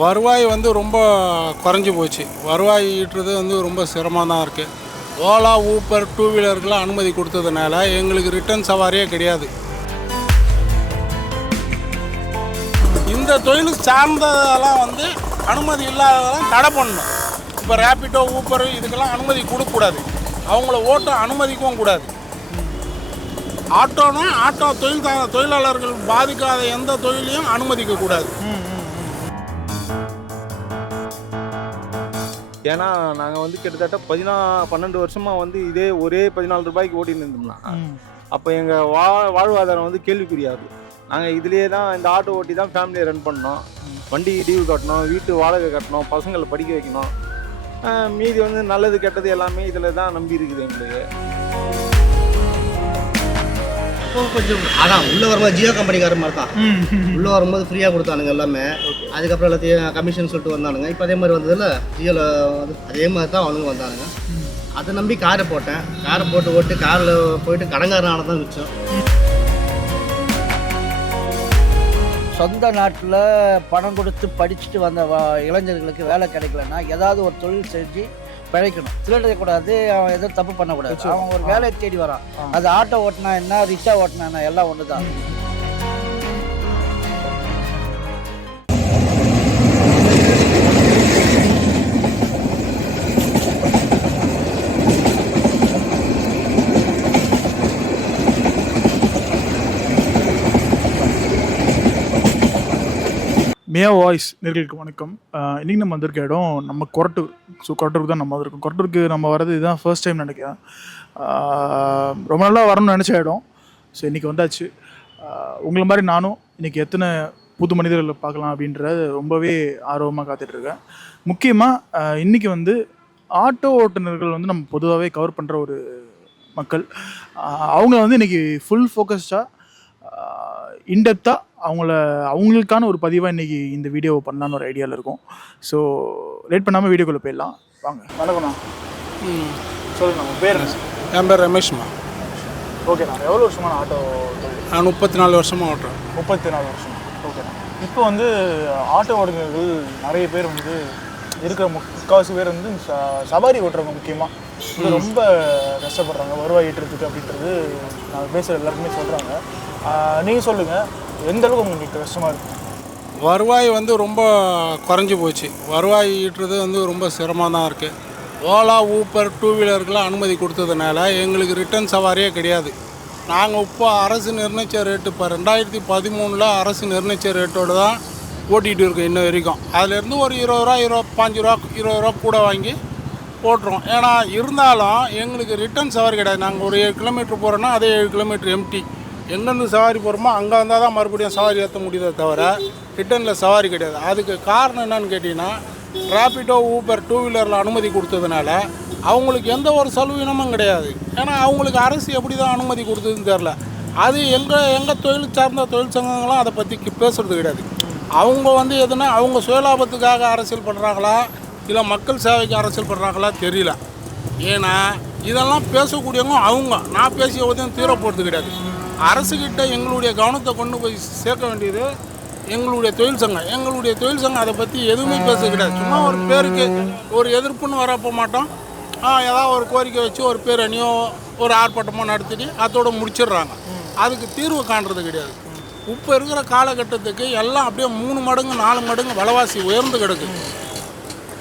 வருவாய் வந்து ரொம்ப குறைஞ்சி போச்சு. வருவாய் ஈட்டுறது வந்து ரொம்ப சிரமமாக தான் இருக்குது. ஓலா, ஊப்பர், டூ வீலருக்கெலாம் அனுமதி கொடுத்ததுனால எங்களுக்கு ரிட்டர்ன் சவாரியே கிடையாது. இந்த தொழில் சார்ந்ததெல்லாம் வந்து அனுமதி இல்லாததெல்லாம் தடை பண்ணணும். இப்போ ரேப்பிடோ, ஊப்பர் இதுக்கெல்லாம் அனுமதி கொடுக்கக்கூடாது. அவங்கள ஓட்ட அனுமதிக்கவும் கூடாது. ஆட்டோனா ஆட்டோ தொழிலாளர்கள் பாதிக்காத எந்த தொழிலையும் அனுமதிக்கக்கூடாது. ஏன்னா நாங்கள் வந்து கிட்டத்தட்ட 12 வருஷமாக வந்து இதே ஒரே 14 ரூபாய்க்கு ஓட்டின்னு இருந்தோம்னா அப்போ எங்கள் வாழ்வாதாரம் வந்து கேள்விக்குறியாது. நாங்கள் இதுலேயே தான் இந்த ஆட்டோ ஓட்டி தான் ஃபேமிலியை ரன் பண்ணோம். வண்டி டியூ கட்டணும், வீட்டு வாடகை கட்டணும், பசங்களை படிக்க வைக்கணும். மீதி வந்து நல்லது கெட்டது எல்லாமே இதில் தான் நம்பி இருக்குது எங்களுக்கு. கொஞ்சம் அதான் உள்ளே வரும்போது ஜியோ கம்பெனிக்கார மாதிரி தான் உள்ளே வரும்போது ஃப்ரீயாக கொடுத்தானுங்க எல்லாமே. அதுக்கப்புறம் எல்லாத்தையும் கமிஷன் சொல்லிட்டு வந்தானுங்க. இப்போ அதே மாதிரி வந்ததில்ல ஜியோவில் வந்து அதே மாதிரி தான் அவனுங்க வந்தானுங்க. அதை நம்பி காரை போட்டேன். காரை போட்டு ஓட்டு காரில் போயிட்டு கடங்காரனால தான் மிச்சம். சொந்த நாட்டில் பணம் கொடுத்து படிச்சுட்டு வந்த இளைஞர்களுக்கு வேலை கிடைக்கலன்னா ஏதாவது ஒரு தொழில் செஞ்சு பிழைக்கணும். திருடக்கூடாது, அவன் எதுவும் தப்பு பண்ணக்கூடாது. அவன் ஒரு வேலையை தேடி வரான். அது ஆட்டோ ஓட்டினா என்ன, ரிக்ஷா ஓட்டினா என்ன, எல்லாம் ஒன்று தான். மியா வாய்ஸ் நேர்களுக்கு வணக்கம். இன்றைக்கி நம்ம வந்திருக்க இடம் நம்ம கொரட்டூர். ஸோ கொரட்டூருக்கு தான் நம்ம வந்திருக்கோம். கொரட்டூருக்கு நம்ம வரது இதுதான் ஃபர்ஸ்ட் டைம் நினைக்கிறேன். ரொம்ப நாளாக வரணும்னு நினச்ச இடம். ஸோ இன்றைக்கி வந்தாச்சு. உங்களை மாதிரி நானும் இன்றைக்கி எத்தனை புது மனிதர்களை பார்க்கலாம் அப்படின்றது ரொம்பவே ஆர்வமாக காத்துட்ருக்கேன். முக்கியமாக இன்றைக்கி வந்து ஆட்டோ ஓட்டுநர்கள் வந்து நம்ம பொதுவாகவே கவர் பண்ணுற ஒரு மக்கள். அவங்க வந்து இன்றைக்கி ஃபுல் ஃபோக்கஸ்டாக இன்டெப்த்தாக அவங்களுக்கான ஒரு பதிவாக இன்றைக்கி இந்த வீடியோவை பண்ணலான்னு ஒரு ஐடியாவில் இருக்கும். ஸோ லேட் பண்ணாமல் வீடியோக்குள்ளே போயிடலாம் வாங்க. வணக்கம்ண்ணா. சொல்லுண்ணா, உங்கள் பேர் என்ன? என் பேர் ரமேஷ்மா. ஓகேண்ணா. எவ்வளோ வருஷமான ஆட்டோ? நான் 34 வருஷமாக ஓட்டுறேன். 34 வருஷம். ஓகேண்ணா. இப்போ வந்து ஆட்டோ ஓட்டுநர்கள் நிறைய பேர் வந்து இருக்கிற முக்கால்வாசி பேர் வந்து சவாரி ஓட்டுறவங்க முக்கியமாக வந்து ரொம்ப கஷ்டப்படுறாங்க வருவாய் ஈட்டுறதுக்கு அப்படின்றது நான் பேசுகிற எல்லாருக்குமே சொல்கிறாங்க. நீங்கள் சொல்லுங்கள், எந்த அளவுக்கு உங்களுக்கு கஷ்டமாக இருக்குது? வருவாய் வந்து ரொம்ப குறைஞ்சி போச்சு. வருவாய் ஈட்டுறது வந்து ரொம்ப சிரமமாக தான் இருக்குது. ஓலா, ஊப்பர், டூ வீலருக்கெலாம் அனுமதி கொடுத்ததுனால எங்களுக்கு ரிட்டர்ன் சவாரியே கிடையாது. நாங்கள் இப்போ அரசு நிர்ணயித்த ரேட்டு, இப்போ 2013 அரசு நிர்ணயித்த ரேட்டோடு தான் ஓட்டிகிட்டு இருக்கோம் இன்ன வரைக்கும். அதிலேருந்து ஒரு 20 ரூபா, 25 ரூபா, 20 ரூபா கூட வாங்கி போட்டுரும். ஏன்னா இருந்தாலும் எங்களுக்கு ரிட்டர்ன் சவாரி கிடையாது. நாங்கள் ஒரு 7 கிலோமீட்டர் போகிறோன்னா அதே 7 கிலோமீட்டர் எம்டி. எங்கேருந்து சவாரி போகிறோமோ அங்கே வந்தால் தான் மறுபடியும் சவாரி ஏற்ற முடியுதே தவிர ரிட்டர்னில் சவாரி கிடையாது. அதுக்கு காரணம் என்னன்னு கேட்டிங்கன்னா, ரேப்பிடோ, ஊபர், டூ வீலரில் அனுமதி கொடுத்ததுனால அவங்களுக்கு எந்த ஒரு செலவினமும் கிடையாது. ஏன்னா அவங்களுக்கு அரசு எப்படி தான் அனுமதி கொடுத்ததுன்னு தெரில. அது எங்கள் தொழில் சார்ந்த தொழில் சங்கங்களும் அதை பற்றி பேசுகிறது கிடையாது. அவங்க வந்து எதுனா அவங்க சுயலாபத்துக்காக அரசியல் பண்ணுறாங்களா இல்லை மக்கள் சேவைக்கு அரசியல் பண்ணுறாங்களா தெரியல. ஏன்னா இதெல்லாம் பேசக்கூடியவங்க அவங்க. நான் பேசிய உதயம் தீர போகிறது கிடையாது. அரசுக்கிட்ட எங்களுடைய கவனத்தை கொண்டு போய் சேர்க்க வேண்டியது எங்களுடைய தொழில் சங்கம். எங்களுடைய தொழில் சங்கம் அதை பற்றி எதுவுமே பேச கிடையாது. சும்மா ஒரு பேருக்கு ஒரு எதிர்ப்புன்னு வரப்போ மாட்டோம். ஏதாவது ஒரு கோரிக்கை வச்சு ஒரு பேர் அணியோ ஒரு ஆர்ப்பாட்டமோ நடத்திட்டு அதோடு முடிச்சிடுறாங்க. அதுக்கு தீர்வு காண்றது கிடையாது. இப்போ இருக்கிற காலகட்டத்துக்கு எல்லாம் அப்படியே 3 மடங்கு 4 மடங்கு விலைவாசி உயர்ந்து கிடக்கு.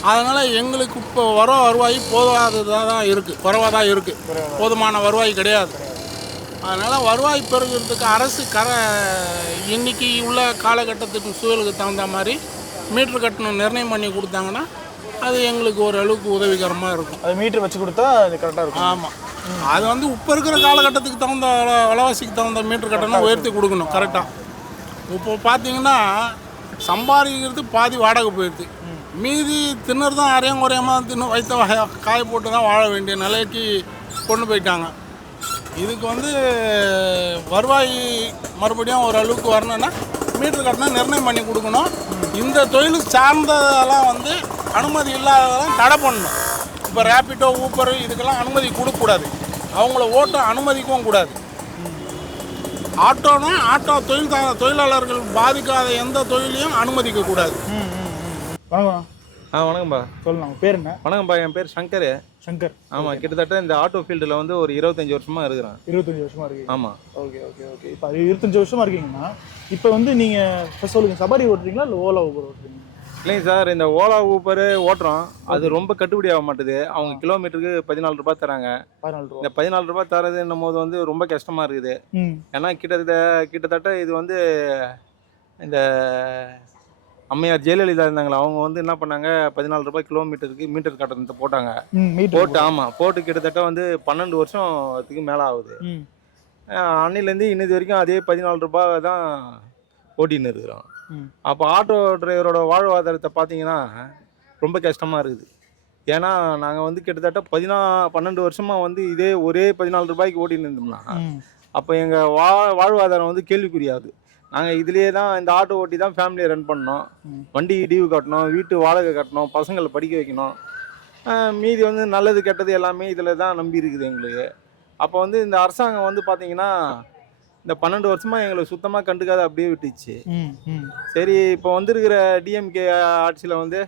அதனால் எங்களுக்கு இப்போ வருவாய் போதாததாக தான் இருக்குது, குறைவாக தான் இருக்குது. போதுமான வருவாய் கிடையாது. அதனால் வருவாய் பெறுகிறதுக்கு அரசு இன்றைக்கி உள்ள காலகட்டத்துக்கு சூழலுக்கு தகுந்த மாதிரி மீட்ரு கட்டணம் நிர்ணயம் பண்ணி கொடுத்தாங்கன்னா அது எங்களுக்கு ஓரளவுக்கு உதவிகரமாக இருக்கும். அது மீட்ரு வச்சு கொடுத்தா அது கரெக்டாக இருக்கும். ஆமாம், அது வந்து இப்போ இருக்கிற காலகட்டத்துக்கு தகுந்த விலைவாசிக்கு தகுந்த மீட்ரு கட்டணம் உயர்த்தி கொடுக்கணும் கரெக்டாக. இப்போ பார்த்தீங்கன்னா சம்பாதிக்கிறது பாதி வாடகை போயிடுது. மீதி தின்னர் தான் அரையும் குறையமாக தின்னு வைத்த காய போட்டு தான் வாழ வேண்டிய நிலைக்கு கொண்டு போயிட்டாங்க. இதுக்கு வந்து வருவாய் மறுபடியும் ஓரளவுக்கு வரணுன்னா மீட்ரு கட்டணம் நிர்ணயம் பண்ணி கொடுக்கணும். இந்த தொழில் சார்ந்ததெல்லாம் வந்து அனுமதி இல்லாததெல்லாம் தடை பண்ணணும். இப்போ ரேப்பிடோ, ஊப்பர் இதுக்கெல்லாம் அனுமதி கொடுக்கக்கூடாது. அவங்கள ஓட்ட அனுமதிக்கவும் கூடாது. ஆட்டோனா ஆட்டோ தொழிலாளர்கள் பாதிக்காத எந்த தொழிலையும் அனுமதிக்கக்கூடாது. வணக்கம். வணக்கம்பா. சொல்லுங்க, உங்கள் பேர் என்ன? வணக்கம்பா, என் பேர் சங்கர். சங்கர். ஆமாம், கிட்டத்தட்ட இந்த ஆட்டோ ஃபீல்டில் வந்து ஒரு 25 வருஷமாக இருக்கிறேன். 25 வருஷமாக இருக்கீங்க? ஆமாம். Okay okay okay. இப்போ 25 வருஷமாக இருக்கீங்கன்னா இப்போ வந்து நீங்கள் இப்போ சொல்லுங்கள், சபாரி ஓட்டுறீங்களா இல்லை ஓலா ஊபர் ஓட்டுறீங்க? இல்லைங்க சார், இந்த ஓலா ஊபர் ஓட்டுறோம். அது ரொம்ப கட்டுப்படி ஆக மாட்டுது. அவங்க கிலோமீட்டருக்கு 14 ரூபாய் தராங்க. 14 ரூபா. இந்த 14 ரூபாய் தரதுன்னும் போது வந்து ரொம்ப கஷ்டமாக இருக்குது. ஏன்னா கிட்டத்தட்ட இது வந்து இந்த அம்மையார் ஜெயலலிதா இருந்தாங்களா, அவங்க வந்து என்ன பண்ணாங்க, 14 ரூபாய் கிலோமீட்டருக்கு மீட்டர் கட்டணத்தை போட்டாங்க. போட்டு கிட்டத்தட்ட வந்து 12 வருஷத்துக்கு மேலே ஆகுது. அன்னிலேருந்து இன்னது வரைக்கும் அதே 14 ரூபாய் தான் ஓட்டின்னு இருக்கிறோம். அப்போ ஆட்டோ டிரைவரோட வாழ்வாதாரத்தை பார்த்தீங்கன்னா ரொம்ப கஷ்டமாக இருக்குது. ஏன்னா நாங்கள் வந்து கிட்டத்தட்ட 12 வருஷமாக வந்து இதே ஒரே 14 ரூபாய்க்கு ஓட்டின்னு இருந்தோம்னா அப்போ எங்கள் வாழ்வாதாரம் வந்து கேள்விக்குறியாகுது. நாங்கள் இதுலேயே தான் இந்த ஆட்டோ ஓட்டி தான் ஃபேமிலியை ரன் பண்ணோம். வண்டி டியூ கட்டணும், வீட்டு வாடகை கட்டணும், பசங்களை படிக்க வைக்கணும். மீதி வந்து நல்லது கெட்டது எல்லாமே இதில் தான் நம்பி இருக்குது எங்களுக்கு. அப்போ வந்து இந்த அரசாங்கம் வந்து பார்த்தீங்கன்னா இந்த 12 வருஷமாக எங்களை சுத்தமாக கண்டுக்காத அப்படியே விட்டுச்சு. சரி, இப்போ வந்திருக்கிற டிஎம்கே ஆட்சியில் வந்து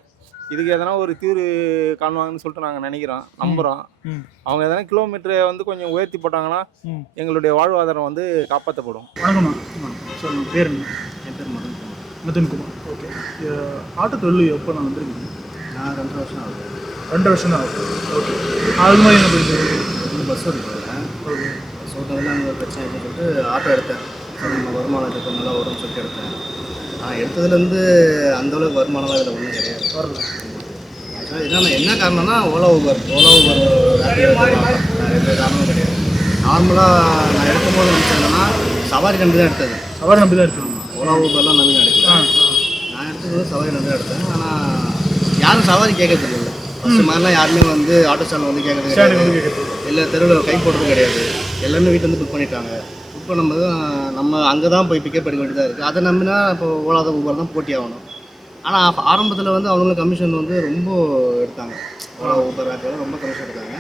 இதுக்கு எதனா ஒரு தீர்வு காணுவாங்கன்னு சொல்லிட்டு நாங்கள் நம்புகிறோம். அவங்க எதனா கிலோமீட்டரை வந்து கொஞ்சம் உயர்த்தி போட்டாங்கன்னா எங்களுடைய வாழ்வாதாரம் வந்து காப்பாற்றப்படும். வணக்கம்ண்ணா. சொல்லுங்கள், பேர் என்ன? என் பேர் மதன்குமார். ஓகே. ஆட்டோ தொழில் எப்போ நான் வந்திருக்கீங்க? நான் 2 வருஷம் ஆகுது. 2 வருஷம் தான் ஆகுது. ஓகே. அது மாதிரி என்ன போயிட்டு பஸ் ஓட்டிட்டு ஓகே. பஸ் ஓட்டுறதுலாம் அந்த பிரச்சனை இல்லைன்னு சொல்லிட்டு ஆட்டோ எடுத்தேன். நம்ம வருமானம் இப்போ நல்லா வரும்னு சொல்லிட்டு எடுத்தேன். நான் எடுத்ததுலேருந்து அந்தளவுக்கு வருமானம்லாம் இதில் ஒன்றும் கிடையாது, வரல. ஆக்சுவலாக இதனால் என்ன காரணம்னா ஓலா ஊபர் எந்த காரணமும் கிடையாது. நார்மலாக நான் எடுக்கும்போது நினச்சேன்னா சவாரி நம்பி தான் எடுத்தது. சவாரி நம்பி தான் எடுத்தேன். ஓலா ஊபர்லாம் நம்பி தான் எடுத்தேன். நான் எடுத்தது சவாரி நம்பி தான் எடுத்தேன். ஆனால் யாரும் சவாரி கேட்கறது இல்லை. ஃபஸ்ட்டு மாதிரிலாம் யாருமே வந்து ஆட்டோ ஸ்டாண்ட் வந்து கேட்கறது கிடையாது, இல்லை தெருவில் கை போடுறது கிடையாது. எல்லாமே வீட்டில் வந்து புக் பண்ணிட்டாங்க. புக் பண்ணும்போது நம்ம அங்கே தான் போய் பிக்கப் எடுக்க வேண்டியதாக இருக்குது. அதை நம்பினா இப்போ ஓலா ஊபர் தான் போட்டி ஆகணும். ஆனால் ஆரம்பத்தில் வந்து அவங்களுக்கு கமிஷன் வந்து ரொம்ப எடுத்தாங்க. ஓலா ஊபர் ரொம்ப கமிஷன் எடுத்தாங்க.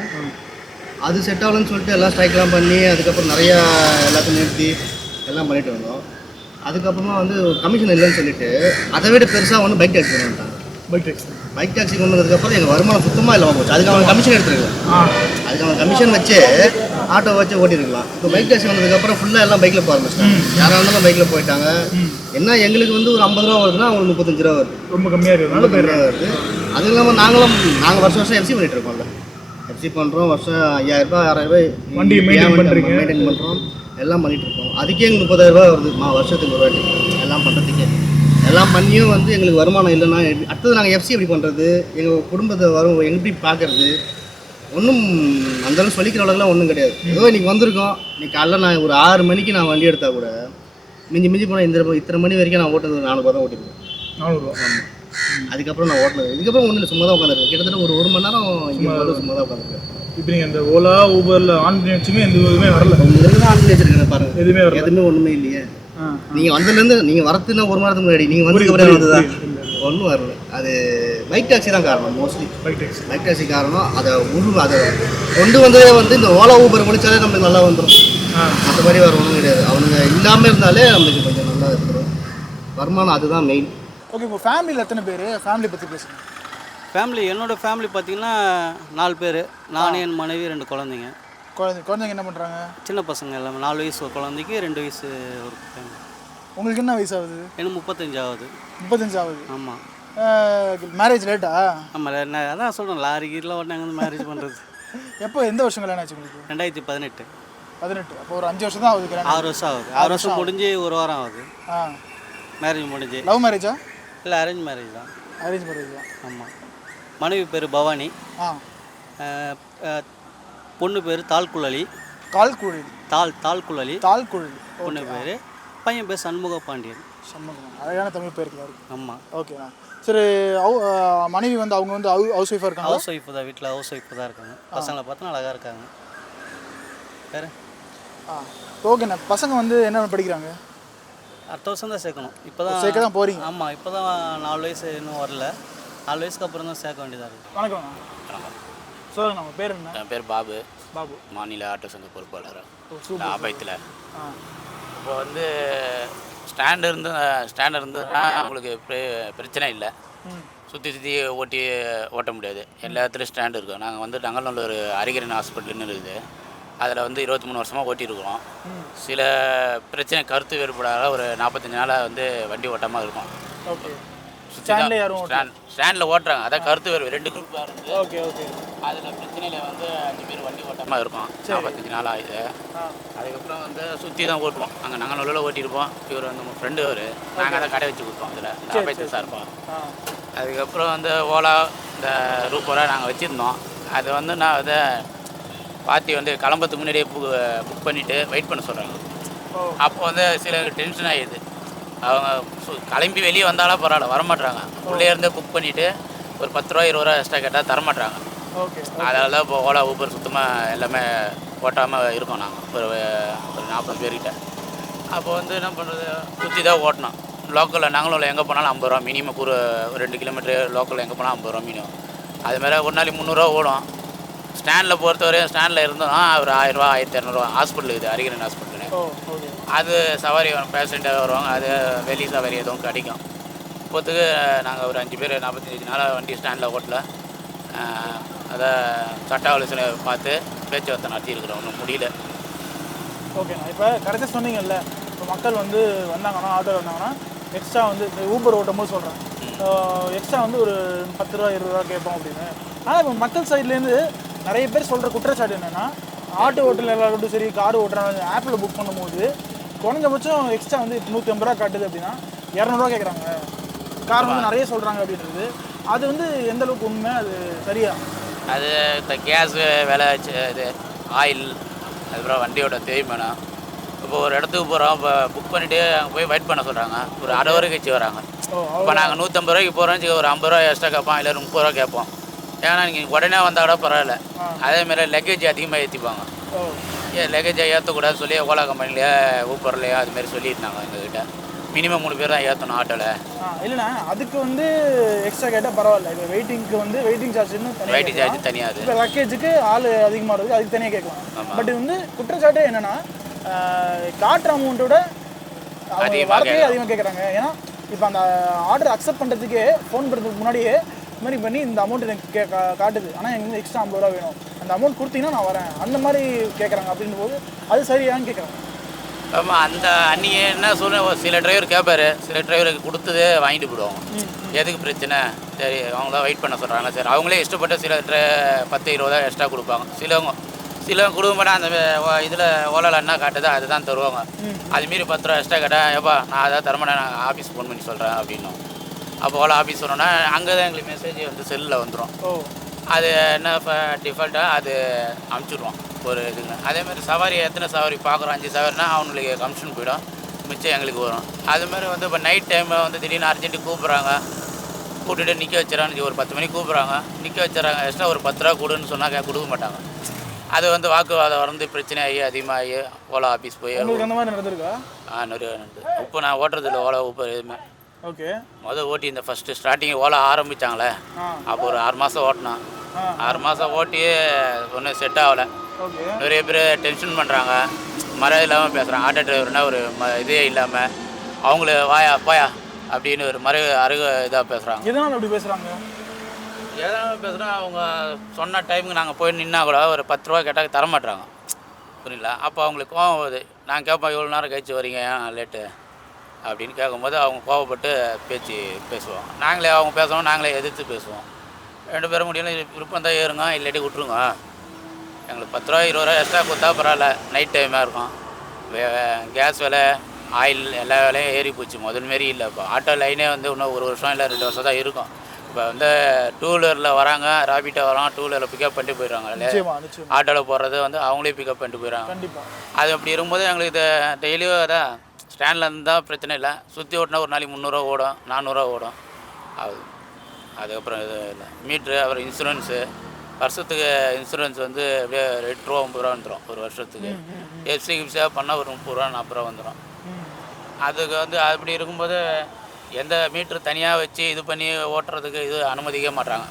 அது செட் ஆகலன்னு சொல்லிட்டு எல்லாம் ஸ்ட்ரைக்லாம் பண்ணி அதுக்கப்புறம் நிறையா எல்லாத்தையும் நிறுத்தி எல்லாம் பண்ணிட்டு வந்தோம். அதுக்கப்புறமா வந்து கமிஷன் இல்லைன்னு சொல்லிட்டு அதை விட பெருசாக வந்து பைக் டாக்ஸி கொண்டு வந்துட்டாங்க. பைக் டாக்ஸி கொண்டு வந்ததுக்கப்புறம் எங்கள் வருமானம் சுத்தமாக இல்லாமல் போச்சு. அதுக்கு அவங்க கமிஷன் எடுத்துருக்கலாம். அதுக்கு அவங்க கமிஷன் வச்சு ஆட்டோ வச்சு ஓட்டிருக்கலாம். இப்போ பைக் டாக்ஸி வந்ததுக்கப்புறம் ஃபுல்லாக எல்லாம் பைக்கில் போக ஆரம்பிச்சிட்டாங்க. யாராக இருந்தாலும் பைக்கில் போயிட்டாங்க. என்ன எங்களுக்கு வந்து ஒரு 50 ரூபா வருதுன்னா அவங்களுக்கு 35 ரூபா வருது. ரொம்ப கம்மியாக வருது. அதுவும் இல்லாமல் நாங்கள் வருஷம் எஃப்சி பண்ணிகிட்டு இருக்கோம்ல. எஃப்சி பண்ணுறோம், வருஷம் 5000 ரூபா 6000 ரூபாய் வண்டி மெயின்டைன் பண்ணுறோம், எல்லாம் பண்ணிகிட்டு இருக்கோம். அதுக்கே எங்களுக்கு 30,000 ரூபா வருது வருஷத்துக்கு ஒரு வாட்டி எல்லாம் பண்ணுறதுக்கே. எல்லாம் பண்ணியும் வந்து எங்களுக்கு வருமானம் இல்லைன்னா அடுத்தது நாங்கள் எஃப்சி எப்படி பண்ணுறது, எங்கள் குடும்பத்தை எப்படி பார்க்குறது, ஒன்றும் அந்தளவு சொல்லிக்கிற அளவுக்குலாம் ஒன்றும் கிடையாது. ஏதோ இன்றைக்கி வந்திருக்கோம். இன்றைக்கி காலைல நான் ஒரு 6 மணிக்கு நான் வண்டி எடுத்தால் கூட மிஞ்சி போனால் இத்தனை மணி வரைக்கும் நான் ஓட்டுறது 4 ரூபா தான் ஓட்டிருக்கேன். 4 ரூபா. ஆமாம். அதுக்கப்புறம் நான் ஓட்டினது இதுக்கப்புறம் ஒன்றும் இல்லை, சும்மா தான் உட்காந்துருக்கேன். கிட்டத்தட்ட ஒரு மணி நேரம் இங்கே சும்மா தான் உட்காந்துருக்கேன். இப்போ நீங்கள் இந்த ஓலா ஊபரில் ஆன் பண்ணி வச்சுமே எந்த இதுவுமே வரல. உங்களுக்கு ஆன் பண்ணி வச்சுருக்கேன் பாருங்கள். எதுவுமே ஒன்றுமே இல்லையே. நீங்கள் வந்ததுலேருந்து நீங்கள் வரத்துன்னா 1 மாதத்துக்கு முன்னாடி நீங்கள் வந்ததுக்கு வந்துதான் ஒன்றும் வரல. அது பைக் டாக்ஸி தான் காரணம். மோஸ்ட்லி பைக் டாக்ஸி காரணம். அதை கொண்டு வந்ததே வந்து இந்த ஓலா ஊபர் முடிச்சாலே நம்மளுக்கு நல்லா வந்துடும். மற்றபடி வேறு ஒன்றும் கிடையாது. அவனுங்க இல்லாமல் இருந்தாலே நம்மளுக்கு கொஞ்சம் நல்லா வந்துடும். வருமானம் அதுதான் மெயின். ஓகே. இப்போ ஃபேமிலியில் எத்தனை பேர்? ஃபேமிலி பற்றி பேசுங்க. என்னோடய ஃபேமிலி பார்த்திங்கன்னா 4 பேர். நான், என் மனைவி, 2 குழந்தைங்க. குழந்தைங்க என்ன பண்ணுறாங்க? சின்ன பசங்க எல்லாமே. 4 வயசு ஒரு குழந்தைக்கு, 2 வயசு ஒரு பையன். உங்களுக்கு என்ன வயசு ஆகுது? எனக்கு 35 ஆகுது. 35 ஆகுது. ஆமாம். மேரேஜ் லேட்டா? ஆமாம், அதான் சொல்கிறேன், லாரி கீரில் உடனே அங்கே வந்து மேரேஜ் பண்ணுறது. எப்போ எந்த வருஷம் கல்யாணம் ஆச்சு உங்களுக்கு? 2018. அப்போ ஒரு 5 வருஷம் தான் ஆகுது கல்யாணம். 6 வருஷம் ஆகுது. 6 வருஷம் முடிஞ்சு 1 வாரம் ஆகுது மேரேஜ் முடிஞ்சு. லவ் மேரேஜா? இல்லை, அரேஞ்ச் மேரேஜ் தான். அரேஞ்ச் மேரேஜ் தான். ஆமாம். மனைவி பேர் பவானி. பொண்ணு பேர் தாழ்குழலி. தாழ்குழலி பொண்ணு பேர். பையன் பேர் சண்முக பாண்டியன். அழகான தமிழ் பேர். ஆமாம். ஓகேண்ணா. சரி, மனைவி வந்து அவங்க வந்து ஹவுஸ் ஒய்ஃபாக இருக்காங்க? ஹவுஸ் ஒய்ஃபு தான். வீட்டில் ஹவுஸ் ஒய்ஃபு தான் இருக்காங்க. பசங்களை பார்த்தா அழகாக இருக்காங்க. வேறு ஓகேண்ணா. பசங்க வந்து என்ன படிக்கிறாங்க? அடுத்த வருஷம் தான் சேர்க்கணும். இப்போ தான் சேர்க்க தான் போகிறீங்க? ஆமாம். இப்போ தான் 4 வயசு இன்னும் வரல. 4 வயசுக்கு அப்புறம் தான் சேர்க்க வேண்டியதாக இருக்குது. வணக்கம். சொல்லுங்கள், நம்ம பேர் என்ன? என் பேர் பாபு. மாநில ஆட்டோ சங்க பொறுப்பாளர் ஆபயத்தில். இப்போ வந்து ஸ்டாண்ட் இருந்ததுன்னா அவங்களுக்கு பிரச்சனை இல்லை. சுற்றி ஓட்ட முடியாது. எல்லா இடத்துலையும் ஸ்டாண்ட் இருக்கும். நாங்கள் வந்து நங்கநல்லூர் அரிகரன் ஹாஸ்பிட்டல்னு இருக்குது. அதில் வந்து 23 வருஷமாக ஓட்டியிருக்கிறோம். சில பிரச்சனை கருத்து வேறுபாடாக ஒரு 45 நாளாக வந்து வண்டி ஓட்டாமல் இருக்கும். ஓகே. ஸ்டாண்ட்ல யாரும் ஸ்டாண்டில் ஓட்டுறாங்க. அதான் கருத்து வேறு 2 குரூப்பாக இருக்குது. Okay okay. அதில் பிரச்சனையில் வந்து 5 பேர் வண்டி ஓட்டாமல் இருக்கும். 45 நாள் ஆகுது. அதுக்கப்புறம் வந்து சுற்றி தான் ஓட்டுவோம். அங்கே நங்கநல்லூரில் ஓட்டியிருப்போம். இவர் வந்து நம்ம ஃப்ரெண்டு அவர். நாங்கள் அதை கடை வச்சு கொடுத்தோம். அதில் அபயத்து சார்போம். அதுக்கப்புறம் வந்து ஓலா இந்த ரூபோரா நாங்கள் வச்சுருந்தோம். அது வந்து நான் அதை பார்ட்டி வந்து கிளம்புறதுக்கு முன்னாடியே புக் பண்ணிவிட்டு வெயிட் பண்ண சொல்கிறாங்க. அப்போ வந்து சில டென்ஷன் ஆகிடுது. அவங்க கிளம்பி வெளியே வந்தாலும் பரவாயில்ல, வரமாட்றாங்க. உள்ளே இருந்தே புக் பண்ணிவிட்டு ஒரு 10 ரூபா 20 ரூபா எக்ஸ்ட்ரா கேட்டால் தரமாட்றாங்க. அதனால தான் இப்போ ஓலா ஊபர் சுத்தமாக எல்லாமே ஓட்டாமல் இருக்கோம். நாங்கள் ஒரு 40 பேர்கிட்ட. அப்போ வந்து என்ன பண்ணுறது, சுற்றி தான் ஓட்டணும். லோக்கலில் நாங்களும் எங்கே போனாலும் 50 ரூபா மினிமம். ஒரு 2 கிலோமீட்டர் லோக்கலில் எங்கே போனாலும் 50 ரூபா மினிமம். அதுமாதிரி ஒரு நாளைக்கு 300 ரூபா ஓடும். ஸ்டாண்டில் பொறுத்தவரையும் ஸ்டாண்டில் இருந்தோம்னா ஒரு 1000 ரூபா 1200 ரூபா. ஹாஸ்பிட்டல் இருக்குது, அரிகரன் ஹாஸ்பிட்டல். அது சவாரி பேஷண்ட்டாக வருவாங்க. அது வெளி சவாரி எதுவும் கிடைக்கும். இப்போத்துக்கு நாங்கள் ஒரு 5 பேர் 45 நாளாக வண்டி ஸ்டாண்டில் ஓட்டல. அதை சட்ட ஆலோசனை பார்த்து பேச்சுவார்த்தை நடத்தியிருக்கிறோம். ஒன்றும் முடியல. ஓகேண்ணா. இப்போ கரெக்டாக சொன்னீங்கல்ல, இப்போ மக்கள் வந்து வந்தாங்கன்னா, ஆட்டோ வந்தாங்கன்னா எக்ஸ்ட்ரா வந்து இந்த ஊபர் ஓட்டும் போது சொல்கிறேன், எக்ஸ்ட்ரா வந்து ஒரு 10 ரூபா 20 ரூபா கேட்போம் அப்படின்னு. ஆனால் இப்போ மக்கள் சைட்லேருந்து நிறைய பேர் சொல்கிற குற்றச்சாட்டு என்னென்னா, ஆட்டோ ஓட்டல் எல்லாருக்கும் சரி, கார் ஓட்டுறாங்க, ஆப்பில் புக் பண்ணும்போது குறைஞ்சபட்சம் எக்ஸ்ட்ரா வந்து 150 ரூபா காட்டுது அப்படின்னா 200 ரூபா கேட்குறாங்க. காரணம் வந்து நிறைய சொல்கிறாங்க அப்படின்றது. அது வந்து எந்த அளவுக்கு உண்மை, அது சரியா? அது இப்போ கேஸ் விலை, இது ஆயில், அதுக்கப்புறம் வண்டியோட தேய்மானம். இப்போ ஒரு இடத்துக்கு போகிறோம், இப்போ புக் பண்ணிவிட்டு அங்கே போய் வெயிட் பண்ண சொல்கிறாங்க. ஒரு அரை வரை கழிச்சு வராங்க. இப்போ நாங்கள் 150 ரூபாய்க்கு போகிறோம், ஒரு 50 ரூபா எக்ஸ்ட்ரா கேட்போம், இல்லை 30 ரூபா கேட்போம். ஏன்னா நீங்கள் உடனே வந்தால் கூட பரவாயில்ல. அதேமாரி லக்கேஜ் அதிகமாக ஏற்றிப்பாங்க. லக்கேஜை ஏற்றக்கூடாதுன்னு சொல்லி ஓலா கம்பெனிலேயே ஊப்பர்லையோ அதுமாரி சொல்லியிருந்தாங்க எங்ககிட்ட. மினிமம் 3 பேர் தான் ஏற்றணும் ஆட்டோவில். இல்லைண்ணா, அதுக்கு வந்து எக்ஸ்ட்ரா கேட்டால் பரவாயில்ல. இப்போ வெயிட்டிங்க்கு வந்து வெயிட்டிங் சார்ஜ்னு வெயிட்டிங் சார்ஜ் தனியாக. இப்போ லக்கேஜுக்கு ஆள் அதிகமாக இருக்குது, அதுக்கு தனியாக கேட்கலாம். பட் இது வந்து குற்றச்சாட்டு என்னென்னா, காட்டுற அமௌண்ட்டோட அதிகமாக கேட்குறாங்க. ஏன்னா இப்போ அந்த ஆர்டர் அக்செப்ட் பண்ணுறதுக்கே ஃபோன் பண்ணுறதுக்கு முன்னாடியே இது மாதிரி பண்ணி இந்த அமௌண்ட் எனக்கு காட்டுது, ஆனால் எனக்கு வந்து எக்ஸ்ட்ரா 50 ரூபா வேணும், அந்த அமௌண்ட் கொடுத்தீங்கன்னா நான் வரேன், அந்த மாதிரி கேட்குறாங்க. அப்படின்ற போது அது சரியான்னு கேட்குறாங்க. ஆமாம், அந்த அன்றைக்கி என்ன சொல்ல, சில டிரைவர் கேட்பாரு, சில டிரைவருக்கு கொடுத்ததே வாங்கிட்டு போயிடுவாங்க. எதுக்கு பிரச்சனை, சரி அவங்களாம் வெயிட் பண்ண சொல்கிறாங்க, சரி அவங்களே இஷ்டப்பட்ட சில 10 20 தான் எக்ஸ்ட்ரா கொடுப்பாங்க. சிலவங்க கொடுக்க மாட்டேன். அந்த இதில் ஓலாவில் என்ன காட்டுதோ அதுதான் தருவாங்க. அதுமாரி 10 ரூபா எக்ஸ்ட்ரா கேட்டால், ஏப்பா நான் அதான் தரமாட்டேன், நான் ஆஃபீஸ் ஃபோன் பண்ணி சொல்கிறேன் அப்படின்னும். அப்போ ஓலா ஆஃபீஸ் சொன்னோன்னா அங்கே தான் எங்களுக்கு மெசேஜ் வந்து செல்லில் வந்துடும். அது என்ன டிஃபால்ட்டாக அது அனுப்பிச்சிடுவோம் ஒரு இதுங்க. அதேமாதிரி சவாரி எத்தனை சவாரி பார்க்குறோம், 5 சவாரினா அவங்களுக்கு கமிஷன் போயிடும், மிச்சம் எங்களுக்கு வரும். அதுமாதிரி வந்து இப்போ நைட் டைமில் வந்து திடீர்னு அர்ஜென்ட்டு கூப்பிட்றாங்க, கூப்பிட்டுட்டு நிற்க வச்சுறாங்க. ஒரு 10 மணிக்கு கூப்பிட்றாங்க, நிற்க வச்சுறாங்க, எக்ஸ்ட்ரா ஒரு 10 ரூபா கொடுன்னு சொன்னால் கொடுக்க மாட்டாங்க. அது வந்து வாக்குவாதம் வந்து பிரச்சனையாகி அதிகமாகி ஓலா ஆஃபீஸ் போய் அந்த மாதிரி நடந்திருக்கா? நிறைய நடந்தது. இப்போ நான் ஓட்டுறதில்ல ஓலா ஊப்பர் எதுவுமே. ஓகே. ஓட்டி இந்த ஃபஸ்ட்டு ஸ்டார்டிங் ஓலா ஆரம்பித்தாங்களே, அப்போ ஒரு 6 மாதம் ஓட்டினோம். 6 மாதம் ஓட்டி ஒன்றும் செட் ஆகலை. நிறைய பேர் டென்ஷன் பண்ணுறாங்க, மரியாதை இல்லாமல் பேசுகிறாங்க. ஆட்டோ டிரைவர்னால் ஒரு இதே இல்லாமல் அவங்கள வாயா போயா அப்படின்னு ஒரு இதாக பேசுகிறாங்க. எதனால் அப்படி பேசுகிறாங்க? எதனால் பேசுகிறோம், அவங்க சொன்ன டைமுக்கு நாங்கள் போய் நின்னா கூட ஒரு 10 ரூபா கேட்டால் தரமாட்டுறாங்க. புரியல? அப்போ அவங்களுக்கு கோவம் வருது. நான் கேட்பேன், எவ்வளோ நேரம் கழிச்சு வரீங்க, ஏன் லேட்டு அப்படின்னு கேட்கும்போது அவங்க கோவப்பட்டு பேசுவோம். நாங்களே அவங்க பேசுவோம், நாங்களே எதிர்த்து பேசுவோம். 2 பேரும் முடியல, விருப்பம் தான் ஏறுங்க, இல்லாட்டி விட்ருங்க. எங்களுக்கு 10 ரூபா 20 ரூபா எக்ஸ்ட்ரா கொடுத்தா பரவாயில்ல, நைட் டைமாக இருக்கும். கேஸ் விலை, ஆயில் எல்லா விலையும் ஏறி போச்சு, முதல் மாரி இல்லை. இப்போ ஆட்டோ லைனே வந்து இன்னும் 1 வருஷம் இல்லை 2 வருஷம் தான் இருக்கும். இப்போ வந்து 2 வீலரில் வராங்க, ராபிட்டோ வராங்க, 2 வீலரில் பிக்கப் பண்ணிட்டு போயிடுறாங்க. ஆட்டோவில் போகிறது வந்து அவங்களே பிக்கப் பண்ணிட்டு போயிடுறாங்க. அது அப்படி இருக்கும்போது எங்களுக்கு இது டெய்லியும் அதான் ஸ்டாண்டில் இருந்தால் பிரச்சனை இல்லை. சுற்றி ஓட்டினா ஒரு நாளைக்கு 300 ரூபா ஓடும், 400 ரூபா ஓடும் ஆகுது. அதுக்கப்புறம் இது இல்லை மீட்ரு, அப்புறம் இன்சூரன்ஸு. வருஷத்துக்கு இன்சூரன்ஸ் வந்து அப்படியே 8 ரூபா 9 ரூபா வந்துடும் ஒரு வருஷத்துக்கு. எஃப்சி கிப்ஸாக பண்ணால் ஒரு 30 ரூபா 40 ரூபா வந்துடும். அதுக்கு வந்து அப்படி இருக்கும்போது எந்த மீட்ரு தனியாக வச்சு இது பண்ணி ஓட்டுறதுக்கு இது அனுமதிக்க மாட்டாங்க.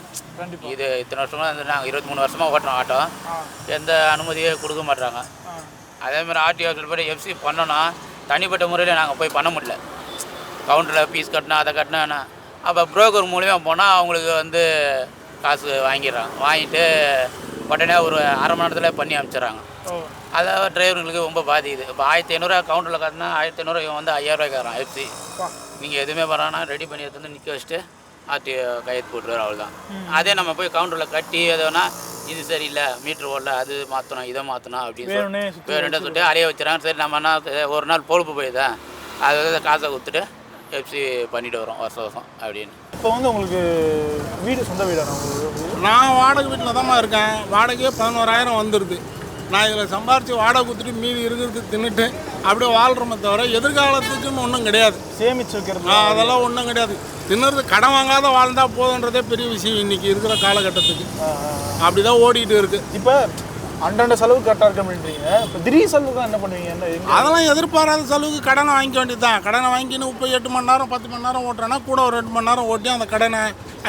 இது இத்தனை வருஷமாக வந்து நாங்கள் 23 வருஷமாக ஓட்டுறோம் ஆட்டோ, எந்த அனுமதியே கொடுக்க மாட்டாங்க. அதேமாதிரி ஆர்டிஓ படி எஃப்சி பண்ணோன்னா தனிப்பட்ட முறையில் நாங்கள் போய் பண்ண முடியல. கவுண்டரில் ஃபீஸ் கட்டினா அதை கட்டினா அப்போ புரோக்கர் மூலிமா போனால் அவங்களுக்கு வந்து காசு வாங்கிடுறாங்க. வாங்கிட்டு உடனே ஒரு அரை மணி நேரத்தில் பண்ணி அனுப்பிச்சிடுறாங்க. அதாவது டிரைவருங்களுக்கு ரொம்ப பாதிக்குது. இப்போ 1500 கவுண்டரில் காட்டினா 1500 இவன் வந்து 5000 கேட்குறான் எஃப்சி. நீங்கள் எதுவுமே பண்ணான்னா ரெடி பண்ணி எடுத்து வந்து நிற்க வச்சுட்டு ஆர்டிஓ கையெழுத்து போட்டுருவார், அவ்வளோதான். அதே நம்ம போய் கவுண்டரில் கட்டி எதுனா இது சரியில்லை, மீட்ரு ஓடல, அது மாற்றணும், இதை மாற்றணும் அப்படின்னு வேணுன்ட்டு சொல்லிட்டு அலைய வச்சுறாங்க. சரி நம்ம என்ன ஒரு நாள் பொழுப்பு போயிதான் அதை காசை கொடுத்துட்டு எஃப்சி பண்ணிட்டு வரோம் வருஷம் அப்படின்னு. இப்போ வந்து உங்களுக்கு வீடு சொந்த வீடான நான் வாடகை வீட்டில் தான்மா இருக்கேன். வாடகையே 11000 வந்துடுது. நான் இதில் சம்பாரித்து வாடகை கொடுத்துட்டு மீதி இருக்கிறது தின்னுட்டு அப்படியே வாழ்கிறோமே தவிர எதிர்காலத்துக்குன்னு ஒன்றும் கிடையாது. சேமிச்சு வைக்கிறது அதெல்லாம் ஒன்றும் கிடையாது. தின்னுறது கடன் வாங்காத வாழ்ந்தால் போதுன்றதே பெரிய விஷயம் இன்றைக்கி இருக்கிற காலகட்டத்துக்கு. அப்படி தான் ஓடிட்டு இருக்குது. இப்போ அன்றாட செலவு கரெக்டாக இருக்க அப்படின்றீங்க. இப்போ திடீர் செலவு தான் என்ன பண்ணுவீங்க? அதெல்லாம் எதிர்பாராத செலவுக்கு கடனை வாங்கிக்க வேண்டியது தான். கடனை வாங்கின்னு இப்போ 8 மணி நேரம் 10 மணி நேரம் ஓட்டுறேன்னா கூட ஒரு 2 மணி நேரம் ஓட்டி அந்த கடனை